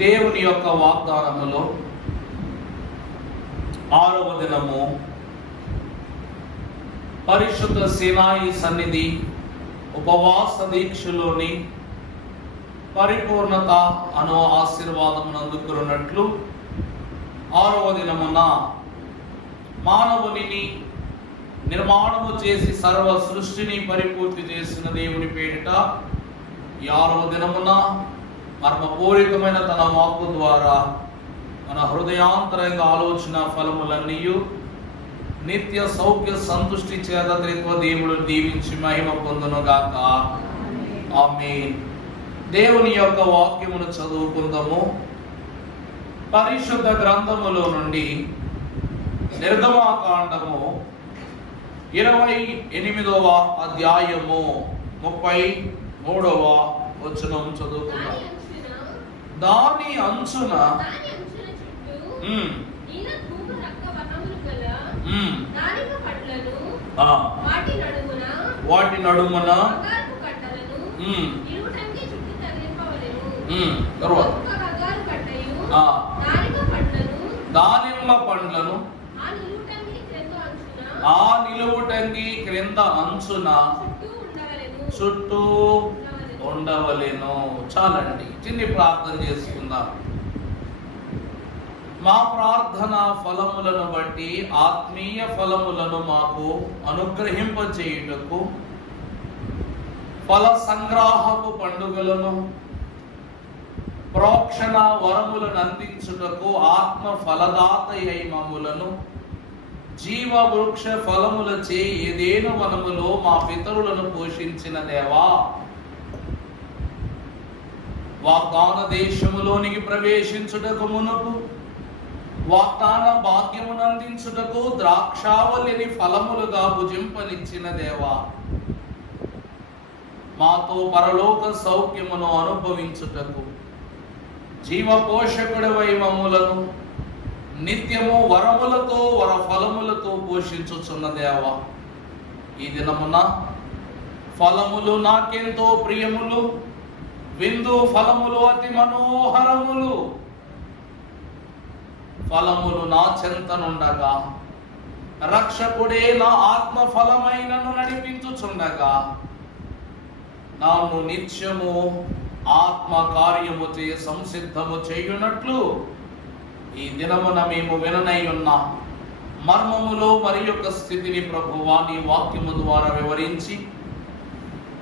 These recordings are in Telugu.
దేవుని యొక్క వాగ్దానములో 6వ దినము పరిశుద్ధ సీనాయి సన్నిధి ఉపవాస దీక్షలోని పరిపూర్ణత అను ఆశీర్వాదమును అందుకున్నట్లు 6వ దినమున మానవుని నిర్మాణము చేసి సర్వ సృష్టిని పరిపూర్తి చేసిన దేవుని పేరిట 6వ దినమున మర్మపూరితమైన తన వాక్కు ద్వారా మన హృదయాంతరంగ ఆలోచన ఫలములన్నీ నిత్య సౌఖ్య సంతుష్టి చేత త్రిత్వ దేవుడు దీవించి మహిమ పొందునుగాక. ఆమేన్. దేవుని యొక్క వాక్యమును చదువుకుందాము. పరిశుద్ధ గ్రంథములో నుండి నిర్గమాకాండము 28వ అధ్యాయము 33వ వచనం చదువుకుందాం. దాని అంచున వాటి నడుమున తర్వాత దానిమ్మ పండ్లను ఆ నిలువుటంగి క్రింద అంచున చుట్టూ ఉండవలెను. చాలండి, చిన్ని ప్రార్థన చేసుకుందాం. మా ప్రార్థన ఫలములను బట్టి ఆత్మీయ ఫలములను మాకు అనుగ్రహింపచేయుటకు, ఫల సంగ్రాహపు పండుగలను ప్రోక్షణ వరములను అందించుటకు ఆత్మ ఫలదాత అయి మమ్ములను జీవ వృక్ష ఫలములచే ఏదేను వనములో మా పితరులను పోషించిన దేవా, వాగ్దాన దేశములోనికి ప్రవేశించుటకు మునుపు వాగ్దాన భాగ్యమును అందించుటకు ద్రాక్షావళిని ఫలములుగా భుజింపనిచ్చిన దేవా, మాతో పరలోక సౌఖ్యమును అనుభవించుటకు జీవ పోషకుడవై మమ్ములను నిత్యము వరములతో వర ఫలములతో పోషించుచున్న దేవా, ఈ దినమున ఫలములు నాకెంతో ప్రియములు, విందు ఫలములు అతి మనోహరములు. ఫలములు నా చెంతనుండగా రక్షకుడే నా ఆత్మ ఫలమైనను నడిపించుచుండగా నన్ను నిత్యము ఆత్మ కార్యము చే సంసిద్ధము చేయునట్లు ఈ దినమున మేము విననై ఉన్న మర్మములో మరి యొక్క స్థితిని ప్రభువా నీ వాక్యము ద్వారా వివరించి,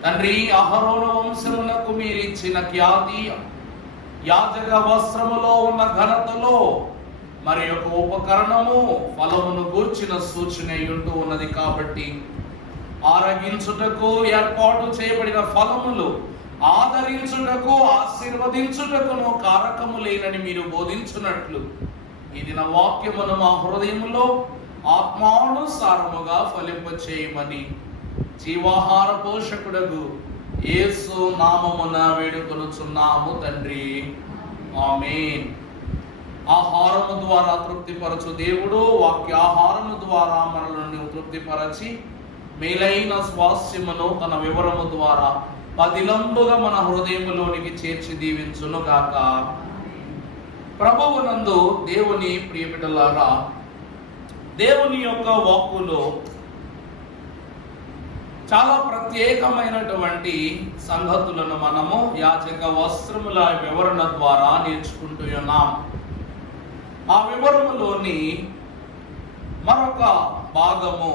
తండ్రి, అహరోను వంశమునకు మీరిచ్చిన ఖ్యాతి యాజక వస్త్రములో ఉన్న ఘనతలో మరి యొక్క ఉపకరణము ఫలమును గూర్చిన సూచన ఉంటూ ఉన్నది కాబట్టి ఆరగించుటకు ఏర్పాటు చేయబడిన ఫలములు ఆదరించుటకు ఆశీర్వదించుటకును కారకములేనని మీరు బోధించున్నట్లు ఇది నా వాక్యమును మా హృదయములో ఆత్మానుసారముగా ఫలింపచేయమని జీవాహార పోషకుడగు యేసు నామమున వేడుకొనుచున్నాము తండ్రి. ఆమేన్. ఆహారము ద్వారా తృప్తిపరచు దేవుడు వాక్యాహారము ద్వారా మనలను తృప్తిపరచి మేలైన స్వాస్యమును తన వివరము ద్వారా పదిలంబుగా మన హృదయములోనికి చేర్చి దీవించును గాక. ప్రభువునందు దేవుని ప్రియబిడ్డలారా, దేవుని యొక్క వాక్కులో చాలా ప్రత్యేకమైనటువంటి సంగతులను మనము యాజక వస్త్రముల వివరణ ద్వారా నేర్చుకుంటూ ఉన్నాం. ఆ వివరములోని మరొక భాగము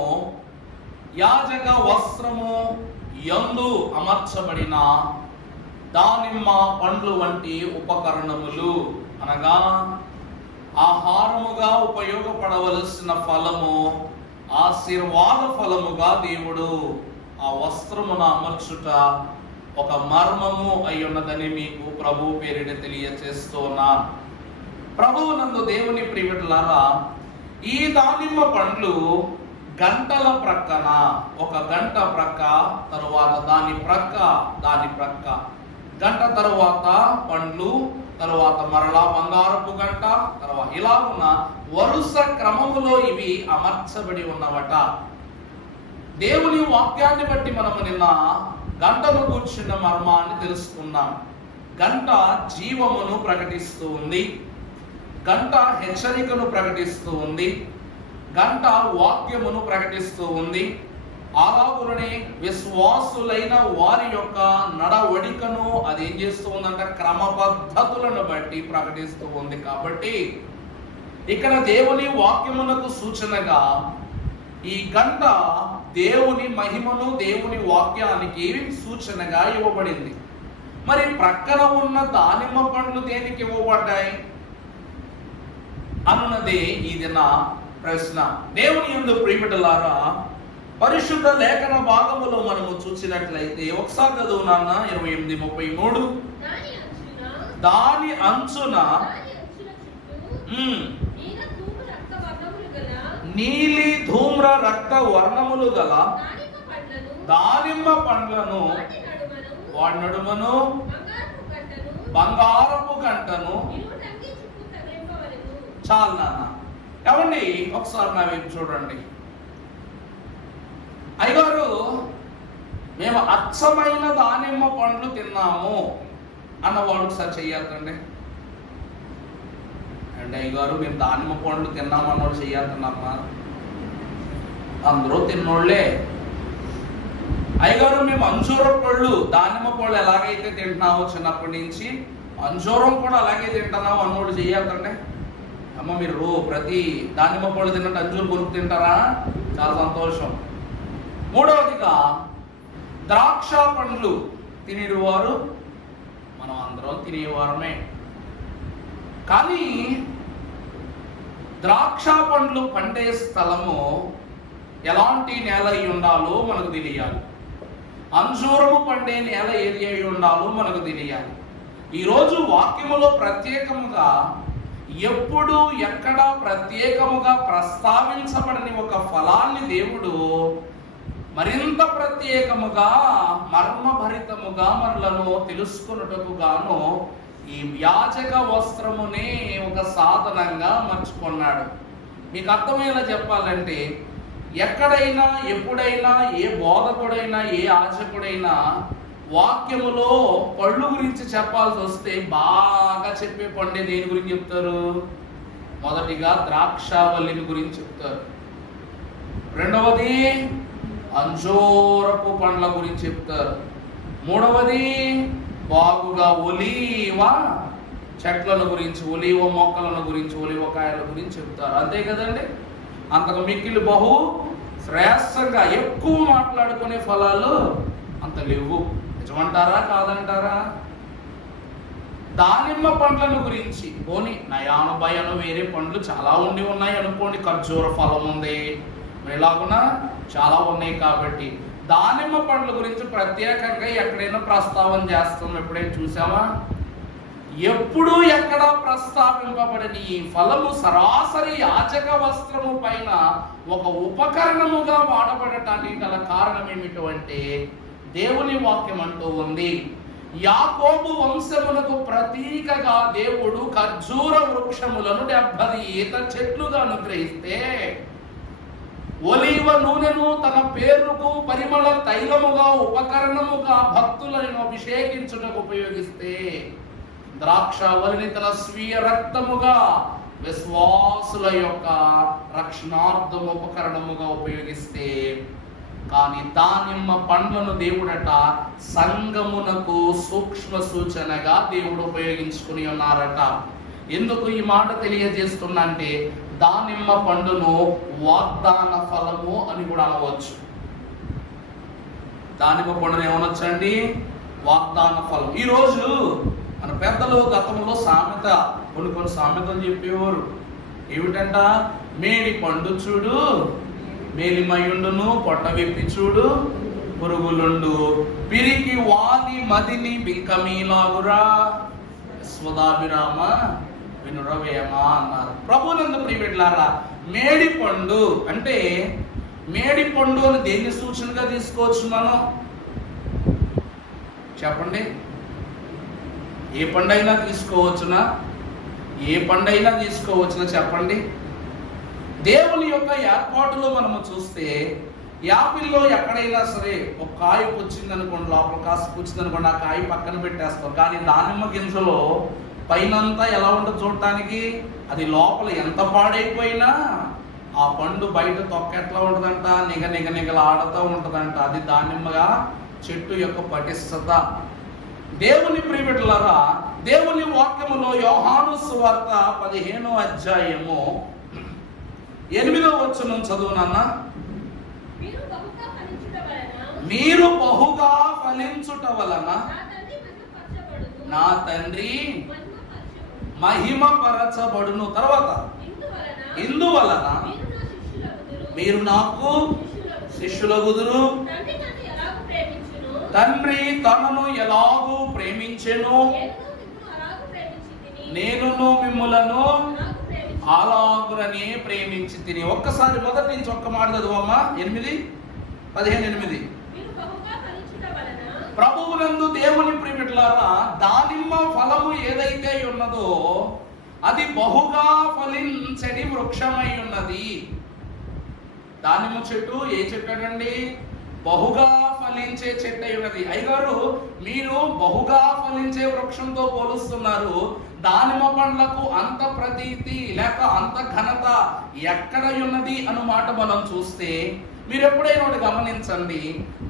యాజక వస్త్రము యందు అమర్చబడిన దానిమ్మ పండ్లు వంటి ఉపకరణములు, అనగా ఆహారముగా ఉపయోగపడవలసిన ఫలము ఆశీర్వాద ఫలముగా దేవుడు ఆ వస్త్రమును అమర్చుట ఒక మర్మము అయ్యున్నదని మీకు ప్రభు పేరిట తెలియచేస్తున్నాను. ప్రభువునందు దేవుని ప్రియబిడ్డలారా, ఈ దానిమ్మ పండ్లు గంటల ప్రక్కన, ఒక గంట ప్రక్క, తరువాత దాని ప్రక్క గంట, తరువాత పండ్లు, తరువాత మరలా బంగారపు గంట, తర్వాత ఇలా ఉన్న వరుస క్రమములో ఇవి అమర్చబడి ఉన్నవట. దేవుని వాక్యాన్ని బట్టి మనము నిన్న గంటను కూర్చున్న మర్మాన్ని తెలుసుకున్నాం. గంట జీవమును ప్రకటిస్తూ ఉంది, గంట హెచ్చరికను ప్రకటిస్తూ ఉంది, గంట వాక్యమును ప్రకటిస్తూ ఉంది. అలాగునే విశ్వాసులైన వారి యొక్క నడవడికను అది ఏం చేస్తూ ఉందంటే క్రమ పద్ధతులను బట్టి ప్రకటిస్తూ ఉంది. కాబట్టి ఇక్కడ దేవుని వాక్యమునకు సూచనగా ఈ గంట దేవుని మహిమను, దేవుని వాక్యానికి సూచనగా ఇవ్వబడింది. మరి ప్రక్కన ఉన్న దానిమ్మ పండ్లు దేనికి ఇవ్వబడ్డాయి అన్నదే ఇది నా ప్రశ్న. దేవుని యందు ప్రియబిడ్డలారా, పరిశుద్ధ లేఖన భాగములో మనము చూసినట్లయితే ఒకసారి చదువు నాన్న 28:33. దాని అంచున నీలి ధూమ్ర రక్త వర్ణములు గల దానిమ్మ పండ్లను, వాడి నడుమను బంగారపు గంటను. చాలు నాన్న. ఏమండి, ఒకసారి నా వైపు చూడండి. అయ్యగారు, మేము అచ్చమైన దానిమ్మ పండ్లు తిన్నాము అన్నవాడు ఒకసారి చెయ్యాలండి. అంటే అయ్యగారు, మేము దానిమ్మ పండ్లు తిన్నాము అన్నవాడు చెయ్యాలన్నమ్మా. అందరూ తిన్నోళ్లే. అయ్యగారు, మేము అంజూర పళ్ళు, దానిమ్మ పళ్ళు ఎలాగైతే తింటున్నామో చిన్నప్పటి నుంచి అంజూరం కూడా అలాగే తింటున్నాము అన్నోడు చెయ్యాలంటే. అమ్మ, మీరు ప్రతి దానిమ్మ పళ్ళు తిన్నట్టు అంజూరు కొనుక్కు తింటారా? చాలా సంతోషం. మూడవదిగా ద్రాక్ష పండ్లు తినేవారు మనం అందరం తినేవారమే. కానీ ద్రాక్ష పండ్లు పండే స్థలము ఎలాంటి నేల అయి ఉండాలో మనకు తెలియాలి. అంజూరము పండే నేల ఏది అయి ఉండాలో మనకు తెలియాలి. ఈరోజు వాక్యములో ప్రత్యేకముగా ఎప్పుడు ఎక్కడ ప్రత్యేకముగా ప్రస్తావించబడని ఒక ఫలాన్ని దేవుడు మరింత ప్రత్యేకముగా మర్మభరితముగా మనలను తెలుసుకున్నటకు గాను ఈ యాజక వస్త్రమునే ఒక సాధనంగా మర్చుకున్నాడు. మీకు అర్థమయ్యేలా చెప్పాలంటే, ఎక్కడైనా ఎప్పుడైనా ఏ బోధకుడైనా ఏ యాజకుడైనా వాక్యములో పళ్ళు గురించి చెప్పాల్సి వస్తే బాగా చెప్పే పండే దేని గురించి చెప్తారు? మొదటిగా ద్రాక్షావల్లిని గురించి చెప్తారు. రెండవది అంజూరపు పండ్ల గురించి చెప్తారు. మూడవది బాగుగా ఒలీవ చెట్లను గురించి, ఒలీవ మొక్కలను గురించి, ఒలీవకాయల గురించి చెప్తారు. అంతే కదండి. అంతకు మిక్కిలి బహు శ్రేష్టంగా ఎక్కువ మాట్లాడుకునే ఫలాలు అంత లేవు. నిజమంటారా కాదంటారా? దానిమ్మ పండ్లను గురించి పోని నయాను భయాను వేరే పండ్లు చాలా ఉన్నాయి అనుకోండి. ఖర్జూర ఫలం ఉంది, ఇలాగున చాలా ఉన్నాయి. కాబట్టి దానిమ్మ పండ్ల గురించి ప్రత్యేకంగా ఎక్కడైనా ప్రస్తావన చేస్తాం, ఎప్పుడైనా చూసామా? ఎప్పుడు ఎక్కడ ప్రస్తావింపబడని ఈ ఫలము సరాసరి యాజక వస్త్రము పైన ఒక ఉపకరణముగా వాడబడటానికి గల కారణం ఏమిటంటే, దేవుని వాక్యం అంటూ ఉంది, యాకోబు వంశమునకు ప్రతీకగా దేవుడు ఖర్జూర వృక్షములను 70 ఈత చెట్లుగా అనుగ్రహిస్తే, ఒలీవ నూనెను తన పేరుకు పరిమళ తైలముగా ఉపకరణముగా భక్తులను అభిషేకించుటకు ఉపయోగిస్తే, ద్రాక్షావల్లిని తన స్వీయ రక్తముగా విశ్వాసుల యొక్క రక్షణార్థం ఉపకరణముగా ఉపయోగిస్తే, కానీ దానిమ్మ పండ్లను దేవుడట సంగమునకు సూక్ష్మ సూచనగా దేవుడు ఉపయోగించుకుని ఉన్నారట. ఎందుకు ఈ మాట తెలియజేస్తున్నా అంటే, దానిమ్మ పండును వాగ్దాన ఫలము అని కూడా అనవచ్చు. దానిమ్మ పండును ఏమనొచ్చండి? వాగ్దాన ఫలం. ఈరోజు మన పెద్దలు గతంలో సామెత, కొన్ని సామెతలు చెప్పేవారు. ఏమిటంట? మేడి పండు చూడు మేలిమయుండును, పొట్ట విప్పి చూడు పురుగులుండు, పిరికి వాది మదిని బింకమీలాగురా స్వదాభిరామ వినురవేమా అన్నారు. ప్రభునందు ప్రియబిడ్డలారా, మేడి పండు అంటే, మేడి పండు అని దేన్ని సూచనగా తీసుకోవచ్చు మనం? చెప్పండి. ఏ పండైనా తీసుకోవచ్చునా? ఏ పండైనా తీసుకోవచ్చునా? చెప్పండి. దేవుని యొక్క ఏర్పాటులో మనము చూస్తే యాపిల్లో ఎక్కడైనా సరే ఒక కాయ పుచ్చింది అనుకోండి, లోపల కాస్త పుచ్చింది అనుకోండి, ఆ కాయ పక్కన పెట్టేస్తాం. కానీ దానిమ్మ గింజలో పైనంతా ఎలా ఉంటుంది చూడటానికి, అది లోపల ఎంత పాడైపోయినా ఆ పండు బయట తొక్క ఎట్లా ఉంటుందంట, నిగలాడుతూ ఉంటుందంట. అది దానిమ్మగా చెట్టు యొక్క పటిష్టత. దేవుని ప్రియబిడ్డలారా, దేవుని వాక్యములో యోహాను సువార్త 15వ అధ్యాయము 8వ వచనం చదువు నాన్న. మీరు బహుగా ఫలించుట వలన నా తండ్రి మహిమపరచబడును. తర్వాత ఇందువలన మీరు నాకు శిష్యులగుదురు. తండ్రి తనను ఎలాగూ ప్రేమించెను, నేనును మిమ్ములను అలాగుననే ప్రేమించి తిని. ఒక్కసారి మొదటి నుంచి ఒక్క మాట చదువమ్మా. 15:8. ప్రభువునందు దేవుని ప్రియబిడ్డలారా, దానిమ్మ ఫలము ఏదైతే ఉన్నదో అది బహుగా ఫలించని వృక్షమై ఉన్నది. దానిమ్మ చెట్టు ఏ చెట్టు అండి? బహుగా ఫలించే చెట్టు అయి ఉన్నది. అయ్యగారు, మీరు బహుగా ఫలించే వృక్షంతో పోలుస్తున్నారు, దానిమ్మ పండ్లకు అంత ప్రతీతి లేక అంత ఘనత ఎక్కడ ఉన్నది అన్న మాట మనం చూస్తే, మీరు ఎప్పుడైనా ఒకటి గమనించండి,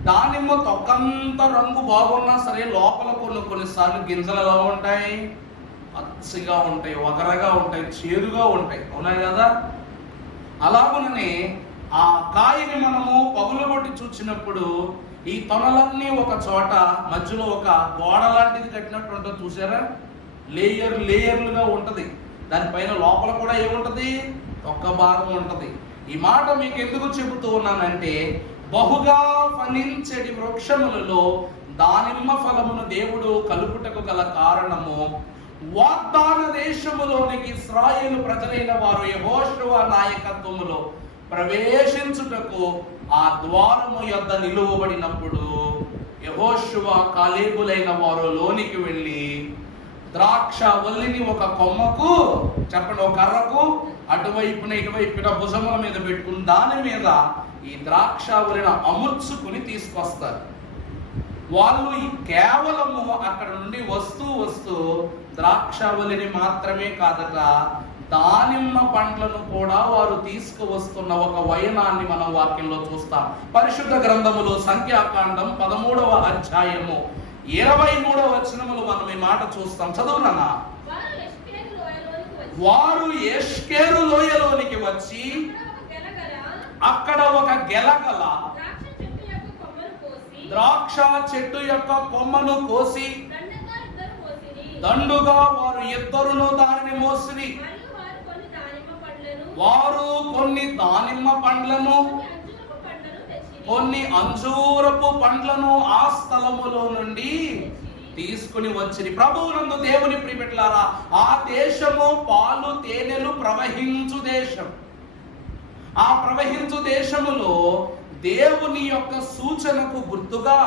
దానిమ్మ తొక్కంత రంగు బాగున్నా సరే లోపల కొన్నిసార్లు గింజలు ఎలా ఉంటాయి? పచ్చిగా ఉంటాయి, వగరగా ఉంటాయి, చేదుగా ఉంటాయి. అవునా కదా? అలాగుననే ఆ కాయని మనము పగులగొట్టి చూసినప్పుడు ఈ తొనలన్నీ ఒక చోట మధ్యలో ఒక గోడ లాంటిది కట్టినట్టు ఉంటుంది. చూసారా? లేయర్లుగా ఉంటది. దానిపైన లోపల కూడా ఏముంటది? ఒక్క భాగం ఉంటది. ఈ మాట మీకు ఎందుకు చెబుతూ ఉన్నానంటే, బహుగా ఫలించడి వృక్షములలో దానిమ్మ ఫలమును దేవుడు కలుపుటకు గల కారణము, వాగ్దాన దేశములోనికి ఇశ్రాయేలు ప్రజలైన వారు యెహోషువ నాయకత్వములో ప్రవేశించుటకు ఆ ద్వారము యొద్ద నిలువబడినప్పుడు యెహోషువ కాలేబులైన వారు లోనికి వెళ్ళి ద్రాక్ష వల్లిని ఒక కొమ్మకు, చెప్పండి, ఒక కర్రకు అటువైపున ఇటువైపున భుజముల మీద పెట్టుకుని దాని మీద ఈ ద్రాక్ష వల్లిని అమర్చుకుని తీసుకొస్తారు. వాళ్ళు కేవలము అక్కడ నుండి వస్తూ ద్రాక్షవల్లిని మాత్రమే కాదట, దానిమ్మ పండ్లను కూడా వారు తీసుకువస్తున్న ఒక వైనాన్ని మనం వాక్యంలో చూస్తాం. పరిశుద్ధ గ్రంథములో సంఖ్యాకాండం 13వ అధ్యాయము 23వ వచనములు మనం ఈ మాట చూస్తాం. చదువునా. వారు ఎష్కేరు లోయలోనికి వచ్చి అక్కడ ఒక గెలగల ద్రాక్ష చెట్టు యొక్క కొమ్మను కోసి దండుగా వారు ఇద్దరును దానిని మోసిరి. వారు కొన్ని దానిమ్మ పండ్లను, కొన్ని అంజూరపు పండ్లను ఆ స్థలములో నుండి తీసుకుని వచ్చిరి. ప్రభువునందు దేవుని ప్రియబిడ్డలారా, ఆ దేశము పాలు తేనెలు ప్రవహించు దేశం. ఆ ప్రవహించు దేశములో దేవుని యొక్క సూచనకు గుర్తుగా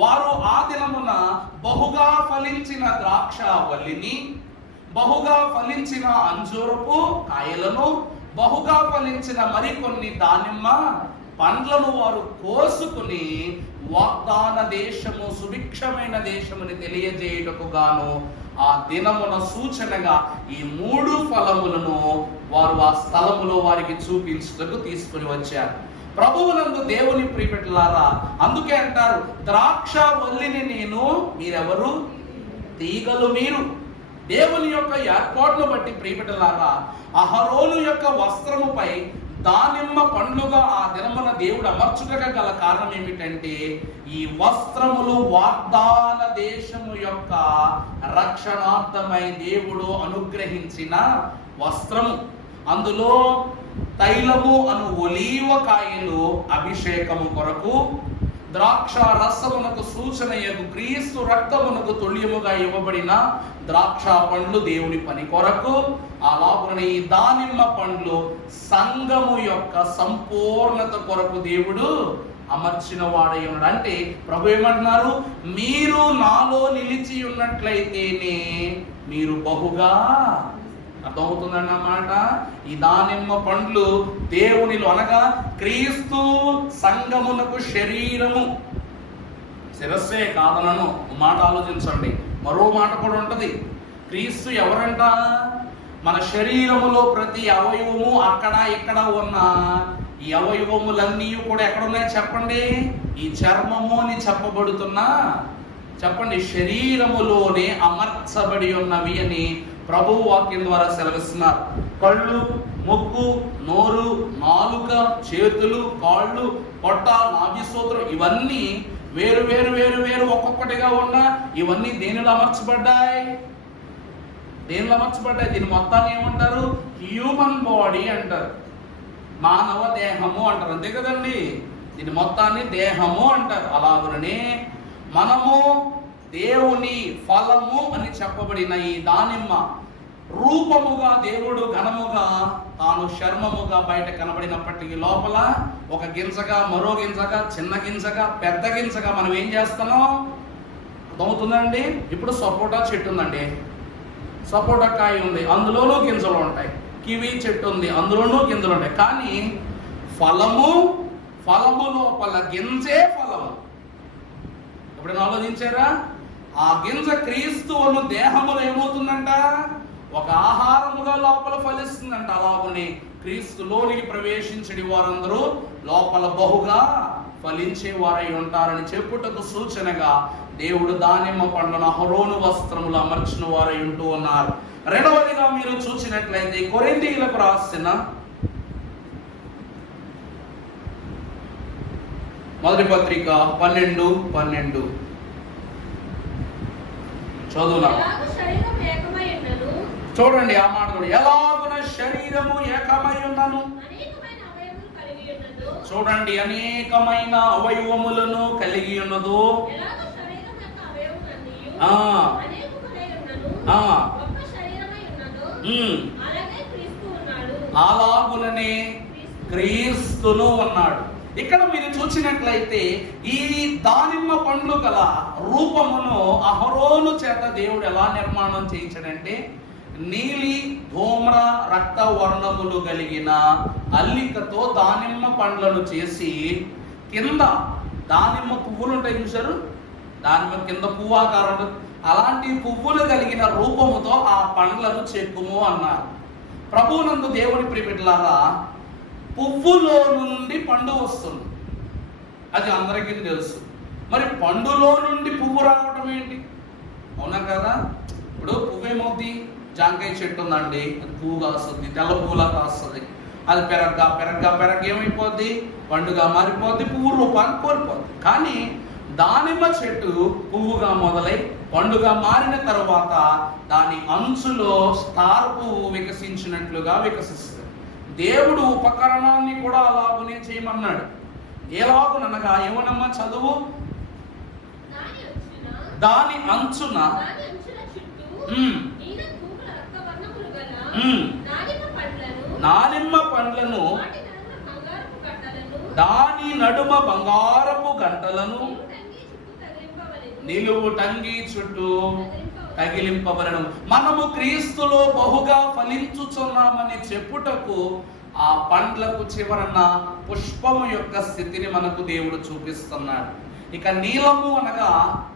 వారు ఆ దినమున బహుగా ఫలించిన ద్రాక్ష వల్లిని, బహుగా ఫలించిన అంజూరపు కాయలను, బహుగా ఫలించిన మరికొన్ని దానిమ్మ పండ్లను వారు కోసుకుని వాగ్దాన దేశము సుభిక్షమైన దేశముని తెలియజేయుటకు గాను ఆ దినమున సూచనగా ఈ 3 ఫలములను వారు ఆ స్థలములో వారికి చూపించుటకు తీసుకుని వచ్చారు. ప్రభువునందు దేవుని ప్రియబిడ్డలారా, అందుకే అంటారు, ద్రాక్ష వల్లిని నేను, మీరెవరు? తీగలు మీరు. దేవుని యొక్క ఏర్పాటును బట్టి ప్రియబిడ్డలారా, అహరోను యొక్క వస్త్రముపై దానిమ్మ పండ్లుగా ఆ దినమున దేవుడు అమర్చుటగా గల కారణం ఏమిటంటే, ఈ వస్త్రములు వాగ్దాన దేశము యొక్క రక్షణార్థమై దేవుడు అనుగ్రహించిన వస్త్రము. అందులో తైలము అను ఒలీవ కాయలు అభిషేకము కొరకు, ద్రాక్ష రసమునకు సూచనయగు క్రీస్తు రక్తమునకు తుల్యముగా ఇవ్వబడిన ద్రాక్ష పండ్లు దేవుని పని కొరకు, అలాగున ఈ దానిమ్మ పండ్లు సంఘము యొక్క సంపూర్ణత కొరకు దేవుడు అమర్చిన వాడై ఉన్నాడు. అంటే ప్రభు ఏమంటున్నారు? మీరు నాలో నిలిచి ఉన్నట్లయితేనే మీరు బహుగా అర్థమవుతుందండి అన్నమాట. ఈ దానిమ్మ పండ్లు దేవునిలో అనగా క్రీస్తు సంఘమునకు శరీరము. శిరస్సే కాదనను, మాట ఆలోచించండి. మరో మాట కూడా ఉంటది. క్రీస్తు ఎవరంట? మన శరీరములో ప్రతి అవయవము అక్కడ ఇక్కడ ఉన్న ఈ అవయవములన్నీ కూడా ఎక్కడున్నాయి చెప్పండి? ఈ చర్మము అని చెప్పబడుతున్నా చెప్పండి శరీరములోనే అమర్చబడి ఉన్నవి అని ప్రభువు వాక్యం ద్వారా సెలవిస్తున్నారు. కళ్ళు, ముక్కు, నోరు, నాలుక, చేతులు, కాళ్ళు, పొట్ట, నాభిస్తోత్రం ఇవన్నీ వేరు వేరు వేరు వేరు ఒక్కొక్కటిగా ఉన్న ఇవన్నీ దేనిలో అమర్చబడ్డాయి? దేనిలో అమర్చబడ్డాయి? దీని మొత్తాన్ని ఏమంటారు? హ్యూమన్ బాడీ అంటారు, మానవ దేహము అంటారు. అంతే కదండి, దీని మొత్తాన్ని దేహము అంటారు. అలాగనే మనము దేవుని ఫలము అని చెప్పబడిన ఈ దానిమ్మ రూపముగా దేవుడు ఘనముగా తాను శర్మముగా బయట కనబడినప్పటికీ లోపల ఒక గింజగా, మరో గింజగా, చిన్న గింజగా, పెద్ద గింజగా మనం ఏం చేస్తున్నాం? అర్థమవుతుందండి. ఇప్పుడు సపోటా చెట్టు ఉందండి, సపోటా కాయ ఉంది, అందులోనూ గింజలు ఉంటాయి. కివి చెట్టు ఉంది, అందులోనూ గింజలు ఉంటాయి. కానీ ఫలము లోపల గింజే ఫలము. ఎప్పుడైనా ఆలోచించారా? ఆ గింజ క్రీస్తువును దేహములో ఏమవుతుందంట? ఒక ఆహారముగా లోపల ఫలిస్తుందంట. అలాగనే క్రీస్తులోనికి ప్రవేశించడి వారందరూ లోపల బహుగా ఫలించే వారై ఉంటారని చెప్పుటకు సూచనగా దేవుడు దానిమ్మ పండ్లను అహరోను వస్త్రములు అమర్చిన వారై ఉంటూ ఉన్నారు. రెండవదిగా మీరు చూసినట్లయితే కొరింథీయులకు రాసిన మొదటి పత్రిక 12:12 చదువునా? చూడండి ఆ మాట కూడా, ఎలాగున శరీరము ఏకమై ఉన్నను. చూడండి, అనేకమైన అవయవములను కలిగి ఉన్నదో. అలాగుననే క్రీస్తును ఉన్నాడు. ఇక్కడ మీరు చూసినట్లయితే ఈ దానిమ్మ పండ్లు గల రూపమును అహరోను చేత దేవుడు ఎలా నిర్మాణం చేయించాడంటే, నీలి, ధూమ్ర, రక్త వర్ణములు కలిగిన అల్లికతో దానిమ్మ పండ్లను చేసి కింద దానిమ్మ పువ్వులు ఉంటాయి చూశారు, దానిమ్మ కింద పువ్వు ఆకారం, అలాంటి పువ్వులు కలిగిన రూపముతో ఆ పండ్లను చెక్కుము అన్నారు. ప్రభువునందు దేవుని ప్రియబిడ్డలారా, పువ్వులో నుండి పండు వస్తుంది, అది అందరికీ తెలుసు. మరి పండులో నుండి పువ్వు రావడం ఏంటి? అవునా కదా? ఇప్పుడు పువ్వు ఏమవుద్ది? జాంకాయ చెట్టు ఉందండి, అది పువ్వు కాస్తుంది, తెల్ల పువ్వులా కాస్తుంది. అది పెరగ్గా ఏమైపోద్ది? పండుగ మారిపోద్ది, పువ్వు రూపాన్ని కోల్పోద్ది. కానీ దానిమ్మ చెట్టు పువ్వుగా మొదలై పండుగ మారిన తర్వాత దాని అంచులో స్టార్ పువ్వు వికసించినట్లుగా వికసిస్తుంది. దేవుడు ఉపకరణాన్ని కూడా అలాగనే చేయమన్నాడు. ఎలాగునగా ఏమనమ్మా చదువు? దాని అంచున దానిమ్మ పండ్లను, దాని నడుమ బంగారపు గంటలను నిలువు టంగి చుట్టూ తగిలింపబడను. మనము క్రీస్తులో బహుగా ఫలించుచున్నామని చెప్పుటకు ఆ పండ్లకు చివరన పుష్పము యొక్క స్థితిని మనకు దేవుడు చూపిస్తున్నాడు. ఇక నీలము అనగా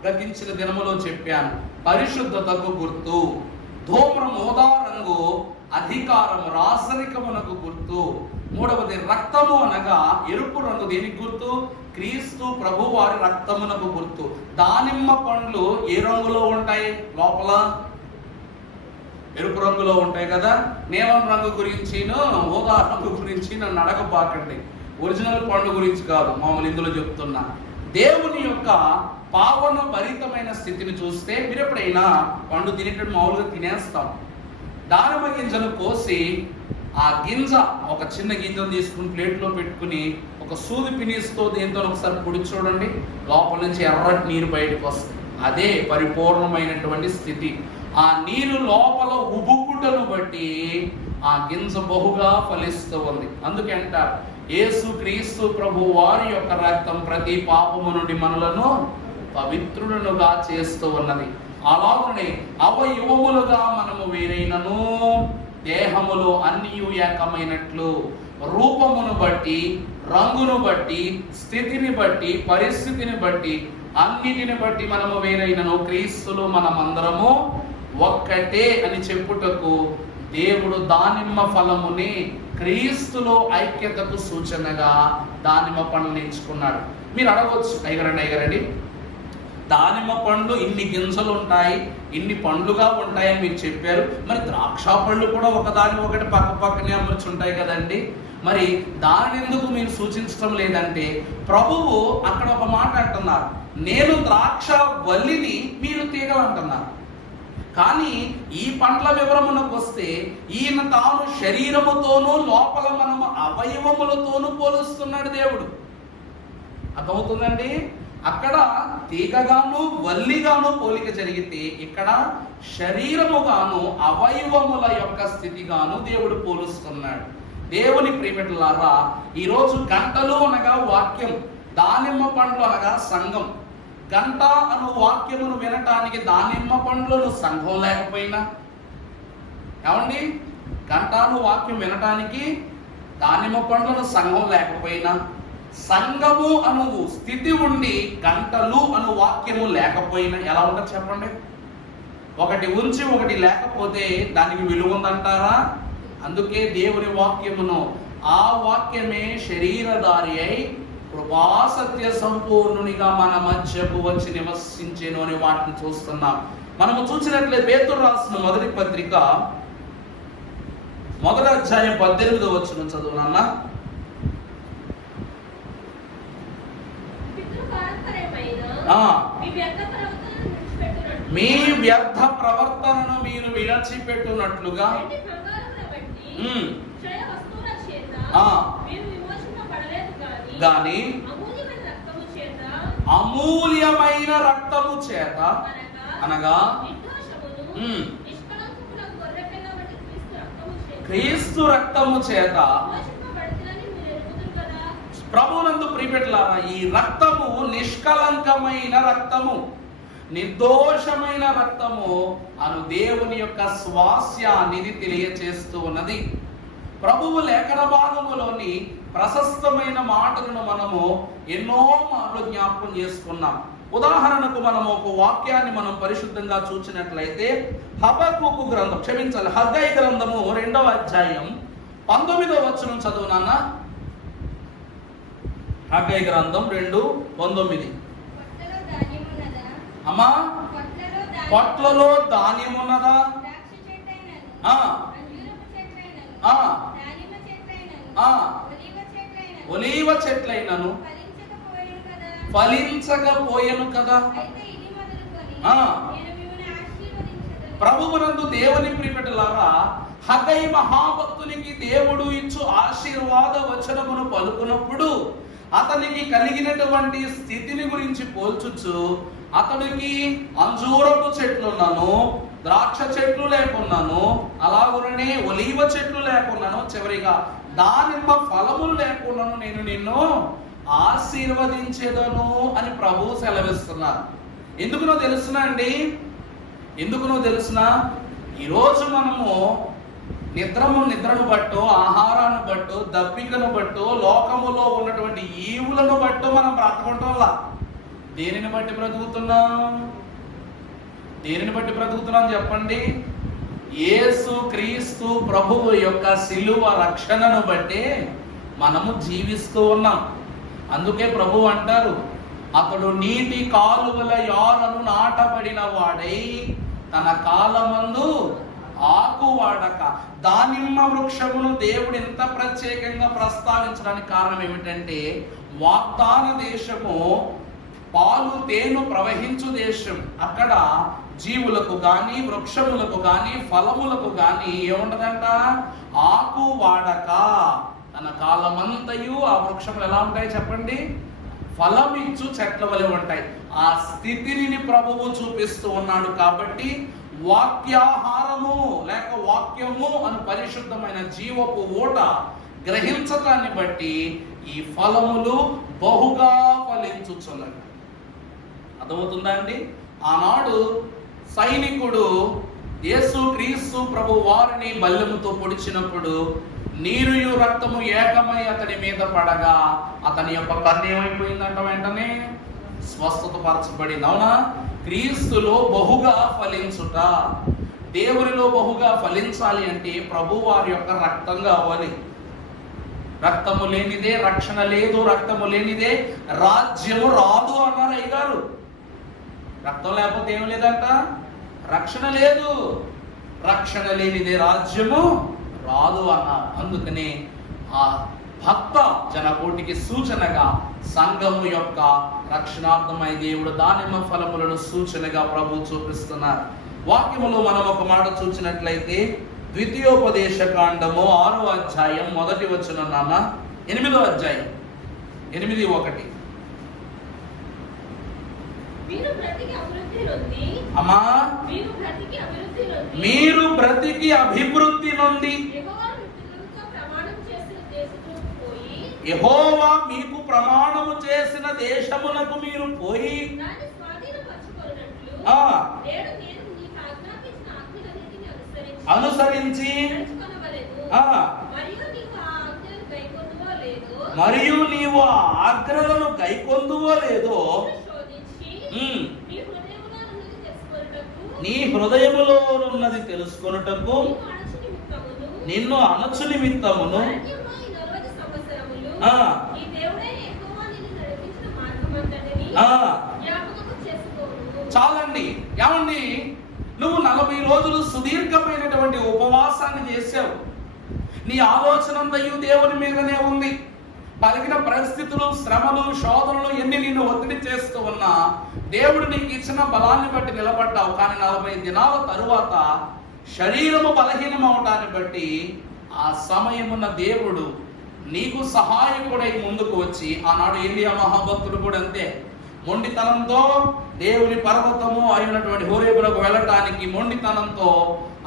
గతించిన దినములో చెప్పాను, పరిశుద్ధతకు గుర్తు. ధూమ్రం ఊదా రంగు అధికారము, రాసరికమునకు గుర్తు. మూడవది రక్తము అనగా ఎరుపు రంగు, దేనికి గుర్తు? క్రీస్తు ప్రభు వారి రక్తమునకు గుర్తు. దానిమ్మ పండ్లు ఏ రంగులో ఉంటాయి? లోపల ఎరుపు రంగులో ఉంటాయి కదా. నీలం రంగు గురించి, ఊదా రంగు గురించి నన్ను అడగబాకండి, ఒరిజినల్ పండు గురించి కాదు, మామూలు ఇందులో చెప్తున్నా. దేవుని యొక్క పావన భరితమైన స్థితిని చూస్తే మీరు ఎప్పుడైనా పండు తినేటప్పుడు మామూలుగా తినేస్తాం. దానిమ్మ గింజను కోసి ఆ గింజ, ఒక చిన్న గింజను తీసుకుని ప్లేట్లో పెట్టుకుని ఒక సూది పినిస్తో దేంతో ఒకసారి పొడి చూడండి, లోపల నుంచి ఎర్రటి నీరు బయటకు వస్తుంది. అదే పరిపూర్ణమైనటువంటి స్థితి. ఆ నీరు లోపల ఉబుకుటను బట్టి ఆ గింజ బహుగా ఫలిస్తూ ఉంది. అందుకే అంటారు, యేసు క్రీస్తు ప్రభు వారి యొక్క రక్తం ప్రతి పాపము నుండి మనలను పవిత్రులనుగా చేస్తూ ఉన్నది. అలాగనే అవయవములుగా మనము వేరైనను దేహములో అన్నియు ఏకమైనట్లు రూపమును బట్టి, రంగును బట్టి, స్థితిని బట్టి, పరిస్థితిని బట్టి, అన్నిటిని బట్టి మనము వేరైనను క్రీస్తులో మనమందరము ఒక్కటే అని చెప్పుటకు దేవుడు దానిమ్మ ఫలముని క్రీస్తులో ఐక్యతకు సూచనగా దానిమ్మ పండ్లను ఎంచుకున్నాడు. మీరు అడగవచ్చు, అయ్యగారండి దానిమ్మ పండ్లు ఇన్ని గింజలు ఉంటాయి, ఇన్ని పండ్లుగా ఉంటాయని మీరు చెప్పారు, మరి ద్రాక్ష పళ్ళు కూడా ఒకదాని ఒకటి పక్క పక్కనే అమర్చి ఉంటాయి కదండి, మరి దానిని ఎందుకు మీరు సూచించడం లేదంటే ప్రభువు అక్కడ ఒక మాట అంటున్నారు, నేను ద్రాక్ష వల్లిని మీరు తీగలు అంటున్నారు. కానీ ఈ పండ్ల వివరమునకు వస్తే ఈయన తాను శరీరముతోనూ లోపల మనము అవయవములతోనూ పోలుస్తున్నాడు దేవుడు. అర్థమవుతుందండి? అక్కడ తీగగాను వల్లిగాను పోలిక జరిగితే ఇక్కడ శరీరముగాను అవయవముల యొక్క స్థితిగాను దేవుడు పోలుస్తున్నాడు. దేవుని ప్రియమిత్రులారా, ఈరోజు గంటలు అనగా వాక్యం, దానిమ్మ పండ్లు అనగా సంఘం. గంట అను వాక్యమును వినటానికి దానిమ్మ పండ్లను సంఘం లేకపోయినా, ఏమండి గంట అను వాక్యం వినటానికి దానిమ్మ పండ్లను సంఘం లేకపోయినా, సంఘము అను స్థితి ఉండి గంటలు అను వాక్యము లేకపోయినా ఎలా ఉంటుంది చెప్పండి? ఒకటి ఉంచి ఒకటి లేకపోతే దానికి విలువ ఉందంటారా? అందుకే దేవుని వాక్యమును, ఆ వాక్యమే శరీరధారి అయి కృపా సత్య సంపూర్ణునిగా మన మధ్యకు వచ్చి నివసించేను అని వాటిని చూస్తున్నాం. మనము చూసినట్లయితే పేతురు రాసిన మొదటి పత్రిక 1వ అధ్యాయం 18వ వచనం చదువునన్న. మీ వ్యర్థ ప్రవర్తనను మీరు విడిచిపెట్టునట్లుగా గాని అమూల్యమైన రక్తము చేత అనగా క్రీస్తు రక్తము చేత ప్రభునందు ప్రియపెట్టులారా, ఈ రక్తము నిష్కలంకమైన రక్తము, నిర్దోషమైన రక్తము అను దేవుని యొక్క స్వాస్యాన్ని తెలియచేస్తూ ఉన్నది. ప్రభువు లేఖన భాగములోని ప్రశస్తమైన మాటలను మనము ఎన్నో మార్లు జ్ఞాపకం చేసుకున్నాం. ఉదాహరణకు మనము ఒక వాక్యాన్ని మనం పరిశుద్ధంగా చూసినట్లయితే హబక్కూకు గ్రంథం, హగ్గయి గ్రంథము 2వ అధ్యాయం 19వ వచనం చదువు నాన్న. హగ్గయి గ్రంథం 2:19. అమ్మా, పొట్లలో ధాన్యం ఉన్నదా? ఒలీవ చెట్లైనను ఫలించకపోయెను కదా. ప్రభువునందు దేవుని ప్రియమిత్రులారా, హగ్గయి మహాభక్తునికి దేవుడు ఇచ్చు ఆశీర్వాద వచనమును పలుకున్నప్పుడు అతనికి కలిగినటువంటి స్థితిని గురించి పోల్చుచు, అతడికి అంజూరపు చెట్లున్నాను, ద్రాక్ష చెట్లు లేకున్నాను, అలాగుననే ఒలీవ చెట్లు లేకున్నాను, చివరిగా దానిమ్మ ఫలములు లేకున్నాను, నేను నిన్ను ఆశీర్వదించేదను అని ప్రభువు సెలవిస్తున్నారు. ఎందుకునో తెలుసునా? ఈరోజు మనము నిద్రను బట్టో, ఆహారాన్ని బట్టో, దప్పికను బట్టో, లోకములో ఉన్నటువంటి ఈవులను బట్టో మనం బ్రతకటంలా దేనిని బట్టి బ్రతుకుతున్నాం చెప్పండి? యేసు క్రీస్తు ప్రభువు యొక్క శిలువ రక్షణను బట్టి మనము జీవిస్తూ ఉన్నాం. అందుకే ప్రభువు అంటారు, అతడు నీటి కాలువల యారను నాటబడిన వాడై తన కాలమందు ఆకు వాడక. దానిమ్మ వృక్షమును దేవుడు ఎంత ప్రత్యేకంగా ప్రస్తావించడానికి కారణం ఏమిటంటే, వాగ్దాన దేశము పాలు తేను ప్రవహించు దేశం. అక్కడ జీవులకు గాని, వృక్షములకు గాని, ఫలములకు గాని ఏముండదంట? ఆకు వాడక. తన కాలమంతయు ఆ వృక్షములు ఎలా ఉంటాయి చెప్పండి? ఫలమిచ్చు చెట్ల వలె ఉంటాయి. ఆ స్థితిని ప్రభువు చూపిస్తూ ఉన్నాడు. కాబట్టి వాక్యాహారము లేక వాక్యము అను పరిశుద్ధమైన జీవపు ఓట గ్రహించటాన్ని బట్టి ఈ ఫలములు బహుగా ఫలించుచున్నవి. అర్థమవుతుందా అండి? ఆనాడు సైనికుడు యేసు క్రీస్తు ప్రభు వారిని బల్లెముతో పొడిచినప్పుడు నీరుయు రక్తము ఏకమై అతని మీద పడగా అతని యొక్క కన్ను ఏమైపోయిందంట? వెంటనే స్వస్థత పరచబడింది. అవునా? క్రీస్తులో బహుగా ఫలించుట, దేవునిలో బహుగా ఫలించాలి అంటే ప్రభు వారి యొక్క రక్తం కావాలి. రక్తము లేనిదే రక్షణ లేదు, రక్తము లేనిదే రాజ్యము రాదు అన్నారు అయ్యగారు. రక్తం లేకపోతే ఏం లేదంట? రక్షణ లేదు. రక్షణ లేనిదే రాజ్యము రాదు అన్నారు. అందుకనే ఆ భక్త జనకోటికి సూచనగా సంఘము యొక్క రక్షణార్థమై దేవుడు దానిమ్మ ఫలములను సూచనగా ప్రభు చూపిస్తున్నారు. వాక్యములో మనం ఒక మాట చూసినట్లయితే ద్వితీయోపదేశ కాండము 6వ అధ్యాయం 1వ వచనం, నాన్న 8వ అధ్యాయం 8:1. అమ్మా, మీరు బ్రతికి అభివృద్ధి నొంది యెహోవా మీకు ప్రమాణము చేసిన దేశమునకు మీరు పోయి అనుసరించి మరియు నీవు ఆ ఆజ్ఞలను గైకొందువో లేదో నీ హృదయములో ఉన్నది తెలుసుకొనుటకు నిన్ను అణచు నిమిత్తమును చాలండి. ఏమండి, నువ్వు 40 రోజులు సుదీర్ఘమైనటువంటి ఉపవాసాన్ని చేశావు. నీ ఆలోచన అంతయు దేవుని మీదనే ఉంది. పలికిన పరిస్థితులు, శ్రమలు, శోధనలు ఎన్ని నిన్ను ఒత్తిడి చేస్తూ ఉన్నా దేవుడు నీకు ఇచ్చిన బలాన్ని బట్టి నిలబడ్డావు. కానీ 40 దినాల తరువాత శరీరము బలహీనం అవటాన్ని బట్టి ఆ సమయమున్న దేవుడు నీకు సహాయకుడై ముందుకు వచ్చి, ఆనాడు ఏలియా మహాభక్తుడు కూడా అంతే, మొండితనంతో దేవుని పర్వతము అయినటువంటి హోరేబులకు వెళ్ళటానికి మొండితనంతో